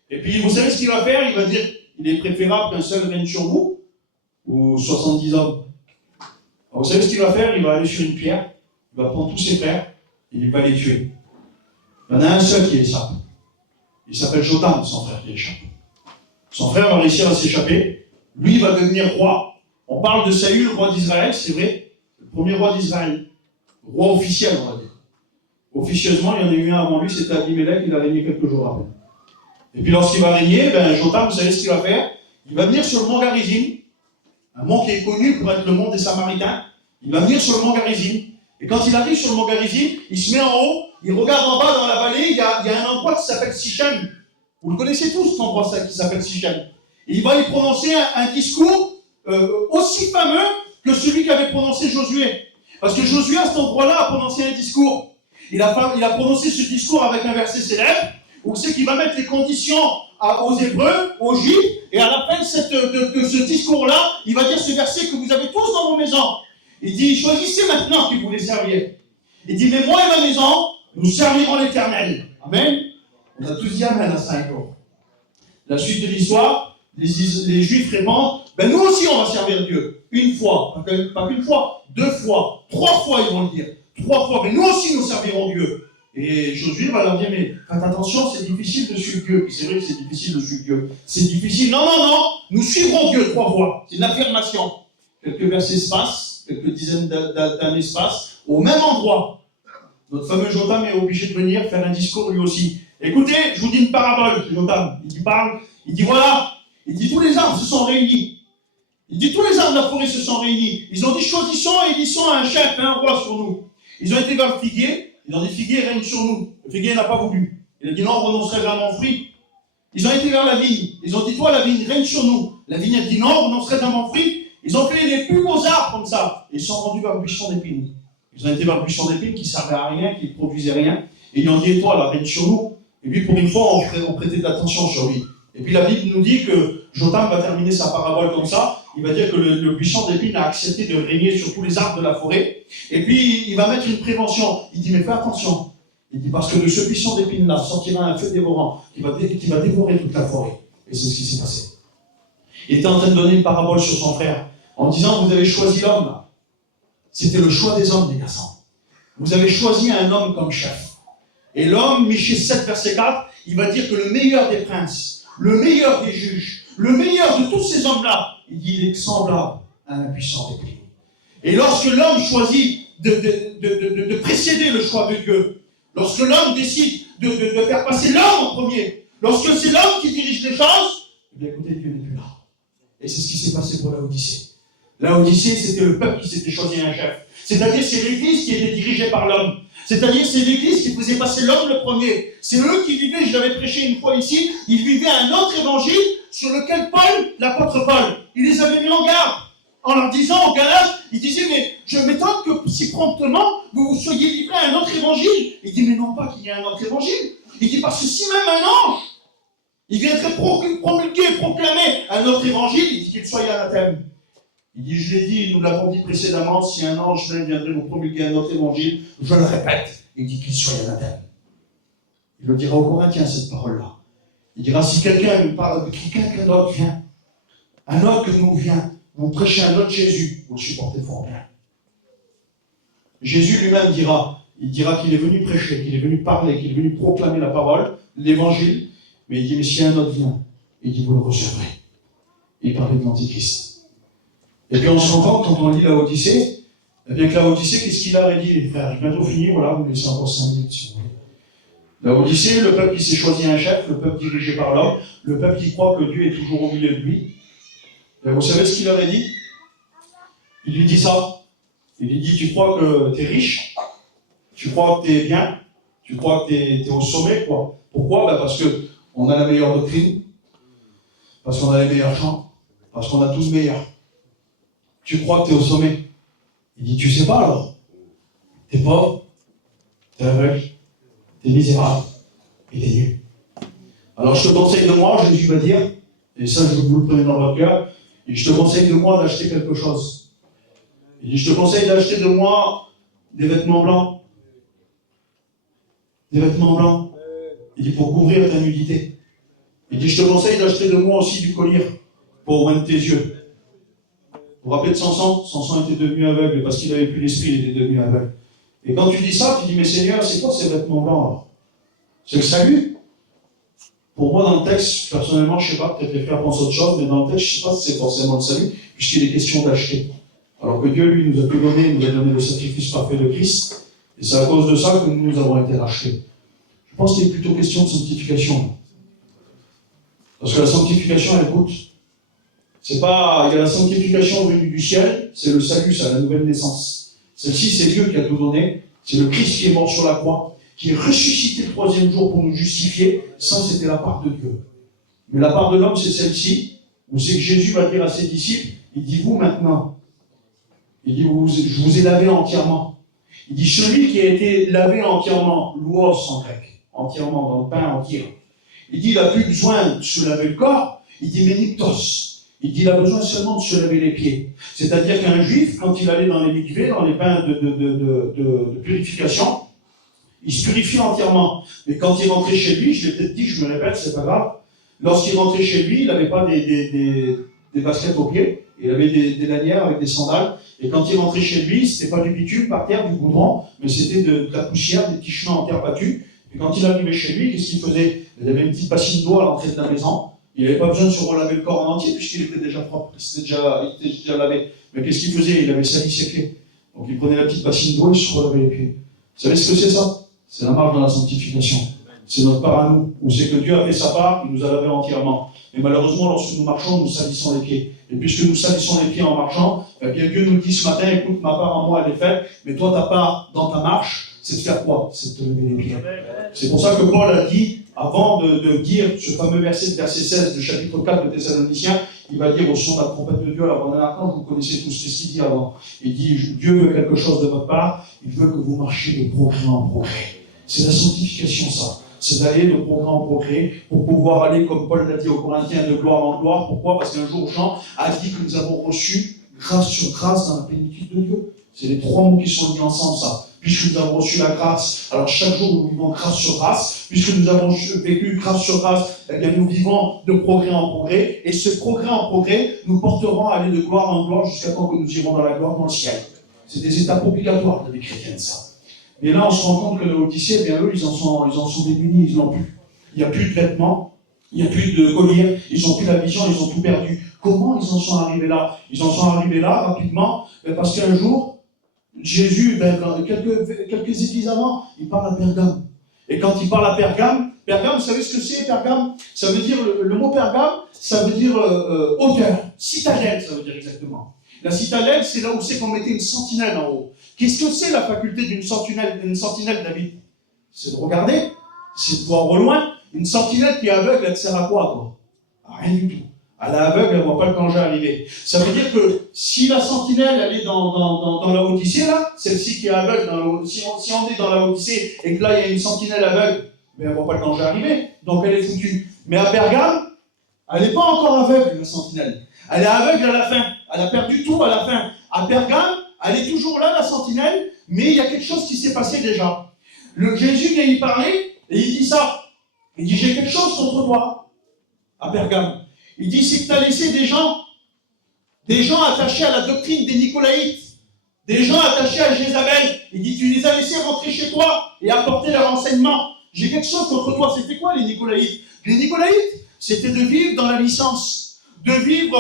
Et puis, vous savez ce qu'il va faire? Il va dire, il est préférable qu'un seul règne sur vous, ou 70 hommes. Alors, vous savez ce qu'il va faire? Il va aller sur une pierre, il va prendre tous ses frères, et il va les tuer. Il y en a un seul qui échappe. Il s'appelle Jotam, son frère qui échappe. Son frère va réussir à s'échapper. Lui, il va devenir roi. On parle de Saül, roi d'Israël, c'est vrai. Le premier roi d'Israël. Roi officiel, on va dire. Officieusement, il y en a eu un avant lui, c'était Abimelech, il a régné quelques jours après. Et puis lorsqu'il va régner, Jotam, vous savez ce qu'il va faire? Il va venir sur le mont Garizim, un mont qui est connu pour être le mont des Samaritains. Il va venir sur le mont Garizim. Et quand il arrive sur le mont Garizim, il se met en haut, il regarde en bas dans la vallée, il y a un endroit qui s'appelle Sichem. Vous le connaissez tous, cet endroit qui s'appelle Sichem. Et il va y prononcer un discours aussi fameux que celui qu'avait prononcé Josué. Parce que Josué, à cet endroit-là, a prononcé un discours. Il a prononcé ce discours avec un verset célèbre, où c'est qu'il va mettre les conditions aux Hébreux, aux Juifs, et à la fin de ce discours-là, il va dire ce verset que vous avez tous dans vos maisons. Il dit, choisissez maintenant qui vous les serviez. Il dit, mais moi et ma maison, nous servirons l'Éternel. Amen. On a tous dit Amen à 5 jours. La suite de l'histoire, les Juifs répondent, nous aussi on va servir Dieu. Une fois, pas qu'une fois, 2 fois, 3 fois ils vont le dire. 3 fois, mais nous aussi nous servirons Dieu. Et Josué va leur dire, mais faites attention, c'est difficile de suivre Dieu. Et c'est vrai que c'est difficile de suivre Dieu. C'est difficile. Non, nous suivrons Dieu 3 fois. C'est une affirmation. Quelques versets se passent, quelques dizaines d'années se passent, au même endroit. Notre fameux Jotam est obligé de venir faire un discours lui aussi. Écoutez, je vous dis une parabole, Jotam. Il dit voilà, il dit tous les arbres se sont réunis. Il dit tous les arbres de la forêt se sont réunis. Ils ont dit choisissons et élissons un chef, un roi sur nous. Ils ont été vers le figuier, ils ont dit figuier règne sur nous. Le figuier n'a pas voulu. Il a dit non, on renoncerait jamais en fruit. Ils ont été vers la vigne, ils ont dit toi la vigne règne sur nous. La vigne a dit non, on renoncerait jamais en fruit. Ils ont fait les plus beaux arbres comme ça. Et ils sont rendus vers le buisson d'épines. Ils ont été vers le buisson d'épines qui ne servait à rien, qui ne produisait rien. Et ils ont dit, et toi, la règne sur nous. Et puis, pour une fois, on prêtait de l'attention sur lui. Et puis, la Bible nous dit que Jotam va terminer sa parabole comme ça. Il va dire que le buisson d'épines a accepté de régner sur tous les arbres de la forêt. Et puis, il va mettre une prévention. Il dit, mais fais attention. Il dit, parce que de ce buisson d'épines-là sortira un feu dévorant qui va dévorer toute la forêt. Et c'est ce qui s'est passé. Il était en train de donner une parabole sur son frère, en disant, vous avez choisi l'homme, là. C'était le choix des hommes, les garçons. Vous avez choisi un homme comme chef. Et l'homme, Michée 7, verset 4, il va dire que le meilleur des princes, le meilleur des juges, le meilleur de tous ces hommes-là, il dit, il est semblable à un puissant d'épée. Et lorsque l'homme choisit de précéder le choix de Dieu. Lorsque l'homme décide de faire passer l'homme en premier, lorsque c'est l'homme qui dirige les choses, eh bien écoutez, Dieu n'est plus là. Et c'est ce qui s'est passé pour Laodicée. Laodicée, c'était le peuple qui s'était choisi un chef. C'est-à-dire c'est l'Église qui était dirigée par l'homme. C'est-à-dire c'est l'Église qui faisait passer l'homme le premier. C'est eux qui vivaient, je l'avais prêché une fois ici, ils vivaient un autre évangile sur lequel Paul, l'apôtre Paul, il les avait mis en garde. En leur disant aux Galates, il disait, mais je m'étonne que si promptement vous vous soyez livrés à un autre évangile. Il dit, mais non pas qu'il y ait un autre évangile. Il dit, parce que si même un ange, il viendrait promulguer, proclamer un autre évangile, il dit qu'il soit anathème. Il dit, je l'ai dit, nous l'avons dit précédemment, si un ange viendrait vous promulguer un autre évangile, je le répète, il dit qu'il soit anathème. Il le dira aux Corinthiens, cette parole-là. Il dira, si quelqu'un d'autre vient, un autre que nous vient, vous prêchez un autre Jésus, vous le supportez fort bien. Jésus lui-même dira, il dira qu'il est venu prêcher, qu'il est venu parler, qu'il est venu proclamer la parole, l'évangile, mais il dit, mais si un autre vient, il dit, vous le recevrez. Il parlait de l'Antichrist. Et puis on se rend compte, quand on lit la Odyssée, eh bien que la Odyssée, qu'est-ce qu'il a dit, les frères? Je vais bientôt finir, voilà, vous me laissez encore 5 minutes si vous voulez. La Odyssée, le peuple qui s'est choisi un chef, le peuple dirigé par l'homme, le peuple qui croit que Dieu est toujours au milieu de lui. Et vous savez ce qu'il leur a dit? Il lui dit ça. Il lui dit, tu crois que tu es riche? Tu crois que tu es bien? Tu crois que tu es au sommet, quoi? Pourquoi? Parce qu'on a la meilleure doctrine, parce qu'on a les meilleurs chants, parce qu'on a tout le meilleur. Tu crois que tu es au sommet? Il dit, tu sais pas alors? T'es pauvre, t'es aveugle, t'es misérable, et t'es nul. Alors je te conseille de moi, Jésus va dire, et ça je vous le prenez dans votre cœur, et je te conseille de moi d'acheter quelque chose. Il dit, je te conseille d'acheter de moi des vêtements blancs. Des vêtements blancs. Il dit, pour couvrir ta nudité. Il dit, je te conseille d'acheter de moi aussi du collier pour oindre tes yeux. Vous vous rappelez de Samson? Samson était devenu aveugle parce qu'il n'avait plus l'esprit, il était devenu aveugle. Et quand tu dis ça, tu dis, mais Seigneur, c'est quoi ces vêtements blancs alors? C'est le salut? Pour moi, dans le texte, personnellement, je ne sais pas, peut-être les frères pensent autre chose, mais dans le texte, je ne sais pas si c'est forcément le salut, puisqu'il est question d'acheter. Alors que Dieu, lui, nous a tout donné, il nous a donné le sacrifice parfait de Christ, et c'est à cause de ça que nous avons été rachetés. Je pense qu'il est plutôt question de sanctification. Parce que la sanctification, elle coûte. C'est pas, il y a la sanctification venue du ciel, c'est le salut, c'est la nouvelle naissance. Celle-ci, c'est Dieu qui a tout donné, c'est le Christ qui est mort sur la croix, qui est ressuscité le 3e jour pour nous justifier. Ça, c'était la part de Dieu. Mais la part de l'homme, c'est celle-ci, où c'est que Jésus va dire à ses disciples, il dit, vous maintenant, il dit, je vous ai lavé entièrement. Il dit, celui qui a été lavé entièrement, louos en grec, entièrement, dans le pain entier. Il dit, il n'a plus besoin de se laver le corps, il dit, méniktos. Il dit, il a besoin seulement de se laver les pieds. C'est-à-dire qu'un juif, quand il allait dans les mikvés, dans les bains de purification, il se purifiait entièrement. Mais quand il rentrait chez lui, je l'ai peut-être dit, je me répète, c'est pas grave, lorsqu'il rentrait chez lui, il n'avait pas des baskets aux pieds, il avait des lanières avec des sandales, et quand il rentrait chez lui, c'était pas du bitume par terre, du goudron, mais c'était de la poussière, des petits chemins en terre battue. Et quand il arrivait chez lui, qu'est-ce qu'il faisait? Il avait une petite bassine d'eau à l'entrée de la maison, il n'avait pas besoin de se relaver le corps en entier, puisqu'il était déjà propre, il était déjà lavé. Mais qu'est-ce qu'il faisait? Il avait sali ses pieds. Donc il prenait la petite bassine d'eau et il se relavait les pieds. Vous savez ce que c'est ça? C'est la marche dans la sanctification. C'est notre part à nous, où c'est que Dieu a fait sa part, il nous a lavé entièrement. Et malheureusement, lorsque nous marchons, nous salissons les pieds. Et puisque nous salissons les pieds en marchant, eh bien Dieu nous dit ce matin, écoute, ma part en moi, elle est faite, mais toi, ta part dans ta marche, c'est de faire quoi? C'est de te lever les pieds. C'est pour ça que Paul a dit, avant de dire ce fameux verset, verset 16 du chapitre 4 de Thessaloniciens, il va dire au son de la trompette de Dieu à la bande d'un archange, vous connaissez tous ce qu'il dit avant. Il dit, Dieu veut quelque chose de votre part, il veut que vous marchiez de progrès en progrès. C'est la sanctification, ça. C'est d'aller de progrès en progrès pour pouvoir aller, comme Paul l'a dit aux Corinthiens, de gloire en gloire. Pourquoi? Parce qu'un jour, Jean a dit que nous avons reçu grâce sur grâce dans la plénitude de Dieu. C'est les trois mots qui sont liés ensemble, ça. Puisque nous avons reçu la grâce, alors chaque jour nous vivons grâce sur grâce. Puisque nous avons vécu grâce sur grâce, eh bien nous vivons de progrès en progrès. Et ce progrès en progrès nous porteront à aller de gloire en gloire jusqu'à temps que nous irons dans la gloire dans le ciel. C'est des étapes obligatoires de la vie chrétienne, ça. Et là, on se rend compte que les Laodiciens, bien eux, ils en sont démunis, ils n'ont plus. Il n'y a plus de vêtements, il n'y a plus de collier, ils n'ont plus la vision, ils ont tout perdu. Comment ils en sont arrivés là? Ils en sont arrivés là rapidement, parce qu'un jour, Jésus, quelques églises avant, il parle à Pergame. Et quand il parle à Pergame, vous savez ce que c'est, Pergame? Ça veut dire, le mot Pergame, ça veut dire hauteur, citadelle, ça veut dire exactement. La citadelle, c'est là où c'est qu'on mettait une sentinelle en haut. Qu'est-ce que c'est la faculté d'une sentinelle, David? C'est de regarder, c'est de voir au loin. Une sentinelle qui est aveugle, elle te sert à quoi, toi? À rien du tout. Elle est aveugle, elle ne voit pas le danger arriver. Ça veut dire que si la sentinelle, elle est dans la Odyssée, là, celle-ci qui est aveugle, si on est dans la Odyssée et que là, il y a une sentinelle aveugle, mais elle ne voit pas le danger arriver, donc elle est foutue. Mais à Pergame, elle n'est pas encore aveugle, la sentinelle. Elle est aveugle à la fin. Elle a perdu tout à la fin. À Pergame, elle est toujours là, la sentinelle, mais il y a quelque chose qui s'est passé déjà. Jésus vient y parler, et il dit ça. Il dit, j'ai quelque chose contre toi, à Pergame. Il dit, c'est que tu as laissé des gens attachés à la doctrine des Nicolaïtes, des gens attachés à Jézabel. Il dit, tu les as laissés rentrer chez toi et apporter leur enseignement. J'ai quelque chose contre toi. C'était quoi les Nicolaïtes? Les Nicolaïtes, c'était de vivre dans la licence, de vivre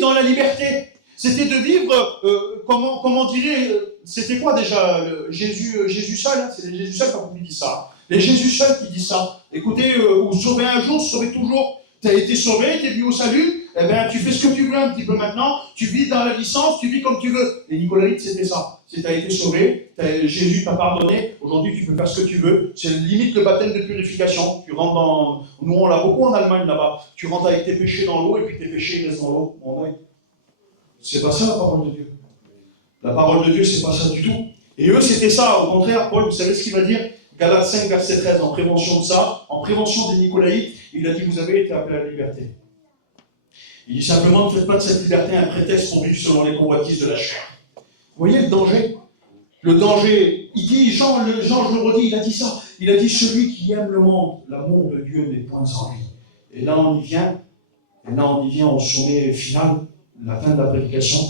dans la liberté. C'était de vivre, comment dirait, c'était quoi déjà Jésus seul, hein, c'est les Jésus seuls qui disent ça. Les Jésus seuls qui disent ça. Écoutez, ou sauver un jour, sauver toujours. Tu as été sauvé, tu es venu au salut, eh bien tu fais ce que tu veux un petit peu maintenant, tu vis dans la licence, tu vis comme tu veux. Les Nicolaïtes, c'était ça. C'est tu as été sauvé, Jésus t'a pardonné, aujourd'hui tu peux faire ce que tu veux. C'est limite le baptême de purification. Tu rentres dans. Nous on l'a beaucoup en Allemagne là-bas. Tu rentres avec tes péchés dans l'eau et puis tes péchés ils restent dans l'eau. Bon, ouais. C'est pas ça la parole de Dieu. La parole de Dieu, c'est pas ça du tout. Et eux, c'était ça. Au contraire, Paul, vous savez ce qu'il va dire? Galates 5, verset 13, en prévention de ça, en prévention des Nicolaïtes, il a dit, vous avez été appelés à la liberté. Il dit simplement, ne faites pas de cette liberté un prétexte pour vivre selon les convoitises de la chair. Vous voyez le danger? Le danger, il dit, Jean, je le redis, il a dit ça. Il a dit, celui qui aime le monde, l'amour de Dieu n'est point en lui. Et là, on y vient au sommet final, la fin de la prédication.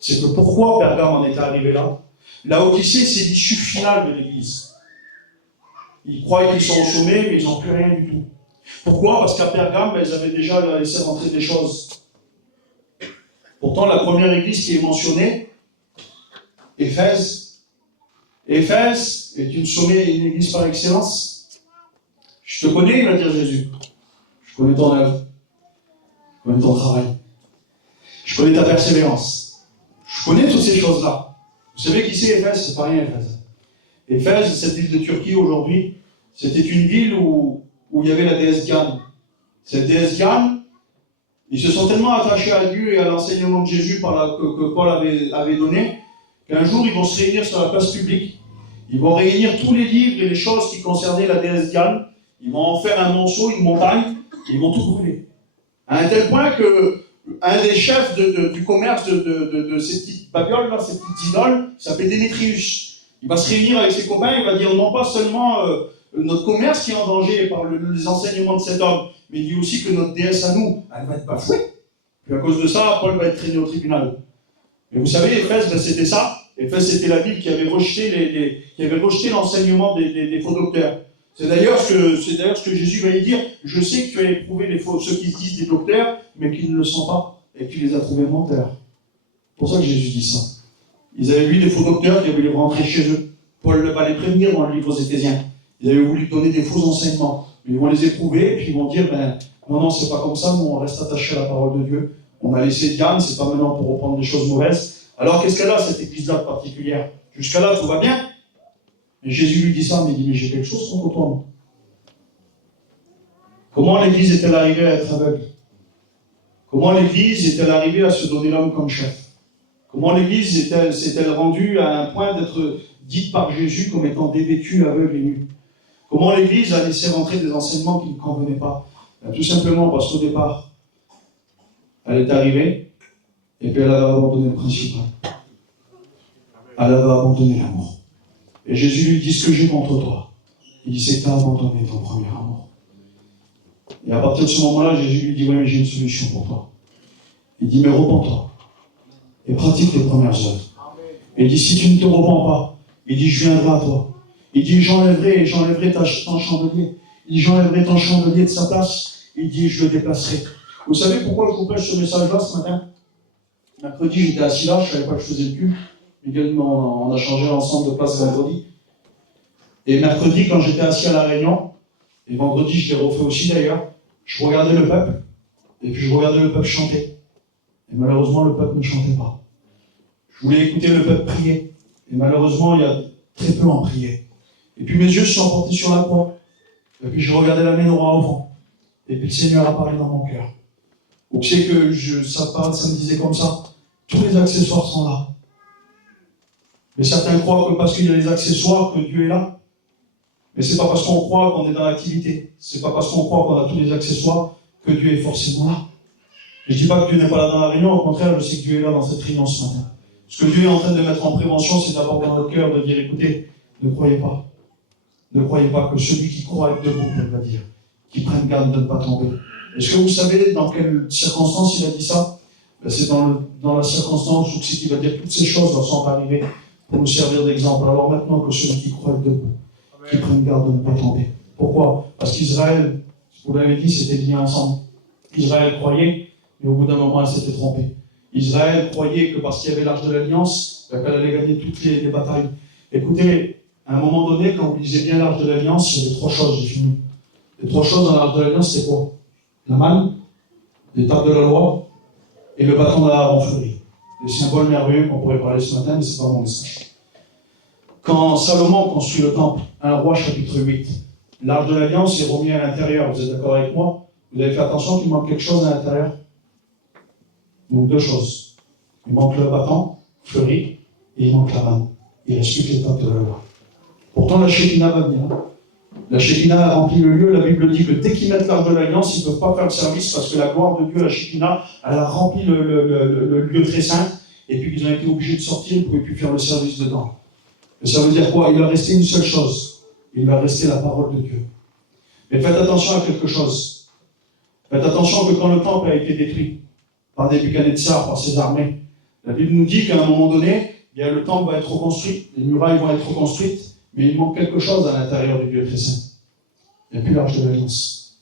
C'est que pourquoi Pergame en est arrivé là? La Odyssée, c'est l'issue finale de l'Église. Ils croient qu'ils sont au sommet, mais ils n'ont plus rien du tout. Pourquoi? Parce qu'à Pergame, ils avaient déjà laissé rentrer des choses. Pourtant, la première église qui est mentionnée, Éphèse est une église par excellence. Je te connais, il va dire Jésus. Je connais ton œuvre. Je connais ton travail. Je connais ta persévérance. Je connais toutes ces choses-là. Vous savez qui c'est Éphèse? C'est pas rien, Éphèse. Éphèse, cette ville de Turquie aujourd'hui, c'était une ville où il y avait la déesse Diane. Cette déesse Diane, ils se sont tellement attachés à Dieu et à l'enseignement de Jésus que Paul avait donné, qu'un jour ils vont se réunir sur la place publique. Ils vont réunir tous les livres et les choses qui concernaient la déesse Diane. Ils vont en faire un monceau, une montagne, et ils vont tout brûler. À un tel point que un des chefs du commerce de ces petites babioles, là, ces petites idoles, s'appelle Démétrius. Il va se réunir avec ses copains, il va dire non pas seulement notre commerce qui est en danger par les enseignements de cet homme, mais il dit aussi que notre déesse à nous, elle va être bafouée. Puis à cause de ça, Paul va être traîné au tribunal. Et vous savez, Éphèse, ben, c'était ça. Éphèse, c'était la ville qui avait rejeté l'enseignement des faux docteurs. C'est d'ailleurs ce que Jésus va y dire. Je sais que tu as éprouvé ceux qui se disent des docteurs, mais qui ne le sont pas, et que tu les as trouvés menteurs. C'est pour ça que Jésus dit ça. Ils avaient vu des faux docteurs qui avaient voulu rentrer chez eux. Paul va les prévenir dans le livre aux Éphésiens. Ils avaient voulu donner des faux enseignements. Ils vont les éprouver, et puis ils vont dire, non, c'est pas comme ça, nous on reste attachés à la parole de Dieu. On a laissé Diane, c'est pas maintenant pour reprendre des choses mauvaises. Alors qu'est-ce qu'elle a, cette église-là particulière? Jusqu'à là, tout va bien. Et Jésus lui dit ça, mais il dit, mais j'ai quelque chose contre toi. Comment l'église est-elle arrivée à être aveugle? Comment l'église est-elle arrivée à se donner l'homme comme chef? Comment l'église s'est-elle rendue à un point d'être dite par Jésus comme étant dévêtue, aveugle et nue? Comment l'église a laissé rentrer des enseignements qui ne convenaient pas? Tout simplement parce qu'au départ, elle est arrivée, et puis elle avait abandonné le principal. Elle avait abandonné l'amour. Et Jésus lui dit, ce que j'ai contre toi, il dit, c'est que tu as abandonné ton premier amour. Et à partir de ce moment-là, Jésus lui dit, oui, mais j'ai une solution pour toi. Il dit, mais repens-toi. Et pratique tes premières œuvres. Et il dit, si tu ne te repens pas, il dit, je viendrai à toi. Il dit, j'enlèverai ton chandelier. Il dit, j'enlèverai ton chandelier de sa place. Il dit, je le déplacerai. Vous savez pourquoi je vous prêche ce message-là ce matin? Mercredi, j'étais assis là, je ne savais pas que je faisais le culte. Miguel, on a changé ensemble de place vendredi. Et mercredi, quand j'étais assis à la réunion, et vendredi, je l'ai refait aussi d'ailleurs, je regardais le peuple, et puis je regardais le peuple chanter. Et malheureusement, le peuple ne chantait pas. Je voulais écouter le peuple prier. Et malheureusement, il y a très peu en prier. Et puis mes yeux se sont portés sur la croix. Et puis je regardais la menorah au vent. Et puis le Seigneur a parlé dans mon cœur. Donc c'est que ça me disait comme ça. Tous les accessoires sont là. Mais certains croient que parce qu'il y a les accessoires, que Dieu est là. Mais c'est pas parce qu'on croit qu'on est dans l'activité. C'est pas parce qu'on croit qu'on a tous les accessoires que Dieu est forcément là. Et je dis pas que Dieu n'est pas là dans la réunion. Au contraire, je sais que Dieu est là dans cette réunion ce matin. Ce que Dieu est en train de mettre en prévention, c'est d'abord dans notre cœur de dire, écoutez, ne croyez pas. Ne croyez pas que celui qui croit est debout, Paul va dire, qui prenne garde de ne pas tomber. Est-ce que vous savez dans quelle circonstance il a dit ça? C'est dans la circonstance où c'est qu'il va dire toutes ces choses sont arrivées pour nous servir d'exemple. Alors maintenant que celui qui croit est debout, qui prenne garde de ne pas tomber. Pourquoi? Parce qu'Israël, vous l'avez dit, c'était lié ensemble. Israël croyait, mais au bout d'un moment, elle s'était trompée. Israël croyait que parce qu'il y avait l'Arche de l'Alliance, qu'elle allait gagner toutes les batailles. Écoutez, à un moment donné, quand vous lisez bien l'Arche de l'Alliance, il y avait trois choses, j'ai fini. Les trois choses dans l'Arche de l'Alliance, c'est quoi? La manne, les tables de la loi et le bâton d'Aaron fleuri. Des symboles merveilleux qu'on pourrait parler ce matin, mais ce n'est pas mon message. Quand Salomon construit le temple, 1 Roi chapitre 8, l'Arche de l'Alliance est remis à l'intérieur. Vous êtes d'accord avec moi? Vous avez fait attention qu'il manque quelque chose à l'intérieur? Donc deux choses. Il manque le bâton fleuri et il manque la manne. Il reste plus que les tables de la loi. Pourtant, la Shekinah va venir. La Shekinah a rempli le lieu. La Bible dit que dès qu'ils mettent l'Arche de l'Alliance, ils ne peuvent pas faire le service parce que la gloire de Dieu, la Shekinah, elle a rempli le lieu très saint. Et puis ils ont été obligés de sortir, ils ne pouvaient plus faire le service dedans. Et ça veut dire quoi? Il leur restait une seule chose. Il leur restait la parole de Dieu. Mais faites attention à quelque chose. Faites attention que quand le temple a été détruit par Nebuchadnezzar, par ses armées, la Bible nous dit qu'à un moment donné, eh bien, le temple va être reconstruit, les murailles vont être reconstruites, mais il manque quelque chose à l'intérieur du lieu très saint. Il n'y a plus l'Arche de l'Alliance.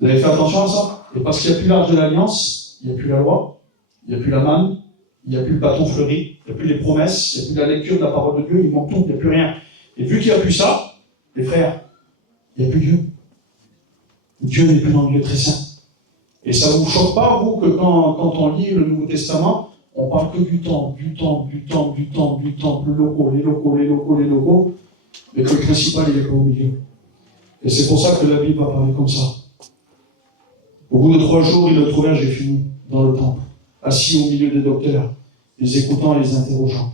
Vous avez fait attention à ça? Et parce qu'il n'y a plus l'Arche de l'Alliance, il n'y a plus la loi, il n'y a plus la manne, il n'y a plus le bâton fleuri, il n'y a plus les promesses, il n'y a plus la lecture de la parole de Dieu, il manque tout, il n'y a plus rien. Et vu qu'il n'y a plus ça, les frères, il n'y a plus Dieu. Dieu n'est plus dans le lieu très saint. Et ça ne vous choque pas, vous, que quand on lit le Nouveau Testament, on parle que du temple, le locaux, les locaux, mais que le principal, il n'est pas au milieu. Et c'est pour ça que la Bible va parler comme ça. Au bout de 3 jours, ils le trouvèrent, j'ai fini, dans le temple, assis au milieu des docteurs, les écoutant et les interrogeant.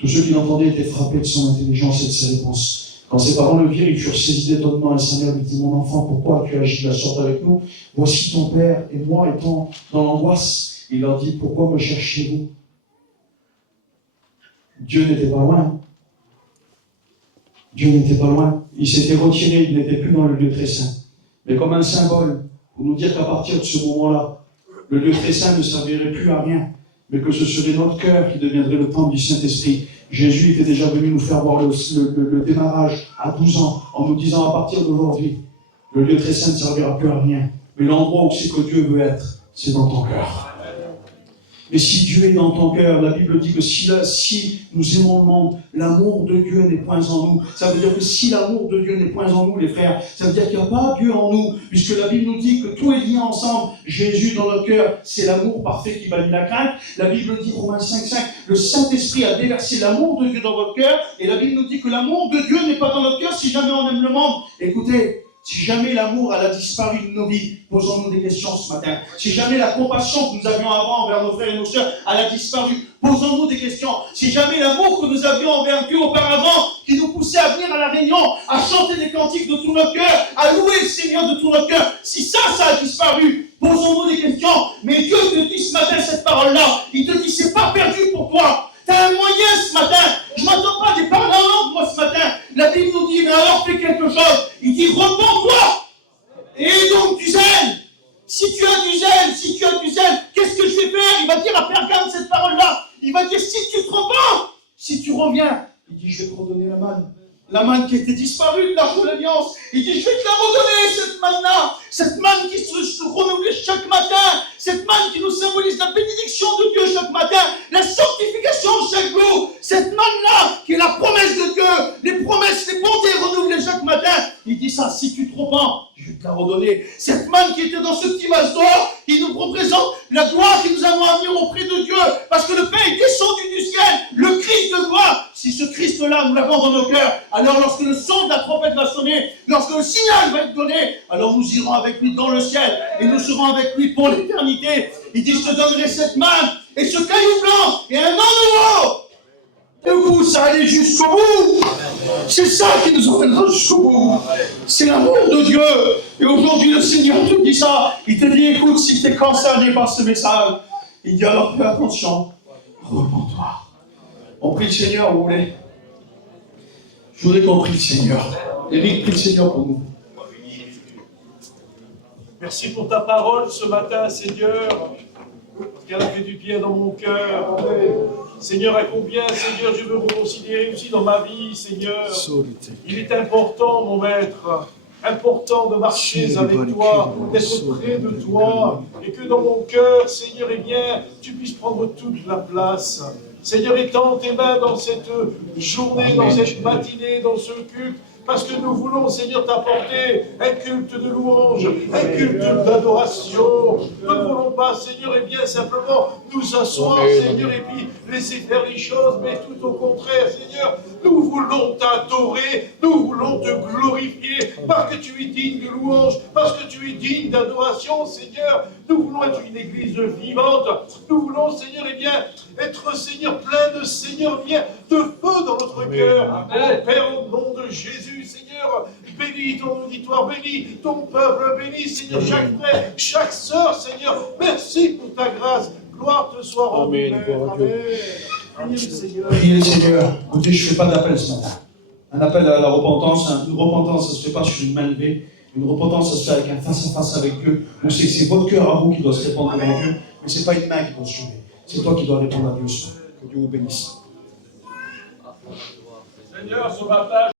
Tous ceux qui l'entendaient étaient frappés de son intelligence et de ses réponses. Quand ses parents le virent, ils furent saisis d'étonnement, et sa mère lui dit, mon enfant, pourquoi as-tu agi de la sorte avec nous? Voici ton père et moi étant dans l'angoisse. Il leur dit, pourquoi me cherchez-vous? Dieu n'était pas loin. Dieu n'était pas loin. Il s'était retiré, il n'était plus dans le lieu très saint. Mais comme un symbole, pour nous dire qu'à partir de ce moment-là, le lieu très saint ne servirait plus à rien, mais que ce serait notre cœur qui deviendrait le temple du Saint-Esprit. Jésus était déjà venu nous faire voir le démarrage à 12 ans, en nous disant à partir d'aujourd'hui, le lieu très saint ne servira plus à rien. Mais l'endroit où c'est que Dieu veut être, c'est dans ton cœur. Et si Dieu est dans ton cœur, la Bible dit que si nous aimons le monde, l'amour de Dieu n'est point en nous. Ça veut dire que si l'amour de Dieu n'est point en nous, les frères, ça veut dire qu'il n'y a pas Dieu en nous, puisque la Bible nous dit que tout est lié ensemble. Jésus dans notre cœur, c'est l'amour parfait qui bannit la crainte. La Bible dit, Romains 5,5, le Saint-Esprit a déversé l'amour de Dieu dans votre cœur, et la Bible nous dit que l'amour de Dieu n'est pas dans notre cœur si jamais on aime le monde. Écoutez, si jamais l'amour a disparu de nos vies, posons-nous des questions ce matin. Si jamais la compassion que nous avions avant envers nos frères et nos sœurs a disparu, posons-nous des questions. Si jamais l'amour que nous avions envers Dieu auparavant, qui nous poussait à venir à la réunion, à chanter des cantiques de tout notre cœur, à louer le Seigneur de tout notre cœur, si ça a disparu, posons-nous des questions. Mais Dieu te dit ce matin cette parole-là. Il te dit, c'est pas perdu pour toi. T'as un moyen ce matin. Je m'attends pas à des paroles en langue, moi, ce matin. La Bible nous dit, mais alors fais quelque chose. Il dit, repens-toi. Et donc du zèle. Si tu as du zèle, qu'est-ce que je vais faire? Il va dire à Pergame cette parole-là. Il va dire, si tu te repens, si tu reviens, il dit, je vais te redonner la manne. La manne qui était disparue de l'Arche de l'Alliance. Il dit, je vais te la redonner, cette manne qui se renouvelle chaque matin, cette manne qui nous symbolise la bénédiction de Dieu chaque matin, la sanctification chaque jour. cette manne-là, qui est la promesse de Dieu, les promesses, les bontés renouvelées chaque matin. Il dit ça, si tu te repens, je vais te la redonner. Cette manne qui était dans ce petit vase d'or, qui nous représente la gloire que nous avons à venir auprès de Dieu. Parce que le Père est descendu du ciel, le Christ de gloire. Si ce Christ-là, nous l'avons dans nos cœurs, alors lorsque le son de la trompette va sonner, lorsque le signal va être donné, alors nous irons avec lui dans le ciel et nous serons avec lui pour l'éternité. Il dit, je te donnerai cette manne et ce caillou blanc et un an nouveau. Et vous, ça allait jusqu'au bout. C'est ça qui nous emmènera jusqu'au bout. C'est l'amour de Dieu. Et aujourd'hui, le Seigneur te dit ça. Il te dit, écoute, si tu es concerné par ce message, il dit alors fais attention, repens-toi. On prie le Seigneur, vous voulez? Je voudrais qu'on prie le Seigneur. Éric, prie le Seigneur pour nous. Merci pour ta parole ce matin, Seigneur, parce qu'elle a fait du bien dans mon cœur. Seigneur, à combien, Seigneur, je veux vous considérer aussi dans ma vie, Seigneur. Il est important, mon maître, important de marcher avec toi, d'être près de toi, et que dans mon cœur, Seigneur, eh bien, tu puisses prendre toute la place. Seigneur, étends tes mains dans cette journée, dans cette matinée, dans ce culte, parce que nous voulons, Seigneur, t'apporter un culte de louange, un culte d'adoration. Nous ne voulons pas, Seigneur, et bien simplement nous asseoir, Seigneur, et puis laisser faire les choses, mais tout au contraire, Seigneur, nous voulons t'adorer, nous voulons te glorifier, parce que tu es digne de louange, parce que tu es digne d'adoration, Seigneur. Nous voulons être une église vivante, nous voulons, Seigneur, et bien, être, Seigneur, plein de, Seigneur, bien, de feu dans notre cœur. Oh Père, au nom de Jésus, Seigneur, bénis ton auditoire, bénis ton peuple, bénis, Seigneur, chaque frère, chaque sœur, Seigneur. Merci pour ta grâce. Gloire te soit rendue. Amen. Priez le Seigneur. Écoutez, je ne fais pas d'appel ce matin. Un appel à la repentance, une repentance, ça ne se fait pas sur une main levée. Une repentance, ça se fait avec un face-à-face avec Dieu. On sait que c'est votre cœur à vous qui doit se répandre devant Dieu, mais ce n'est pas une main qui doit se lever. C'est toi qui dois répondre à Dieu. Que Dieu vous bénisse. Seigneur, ce matin,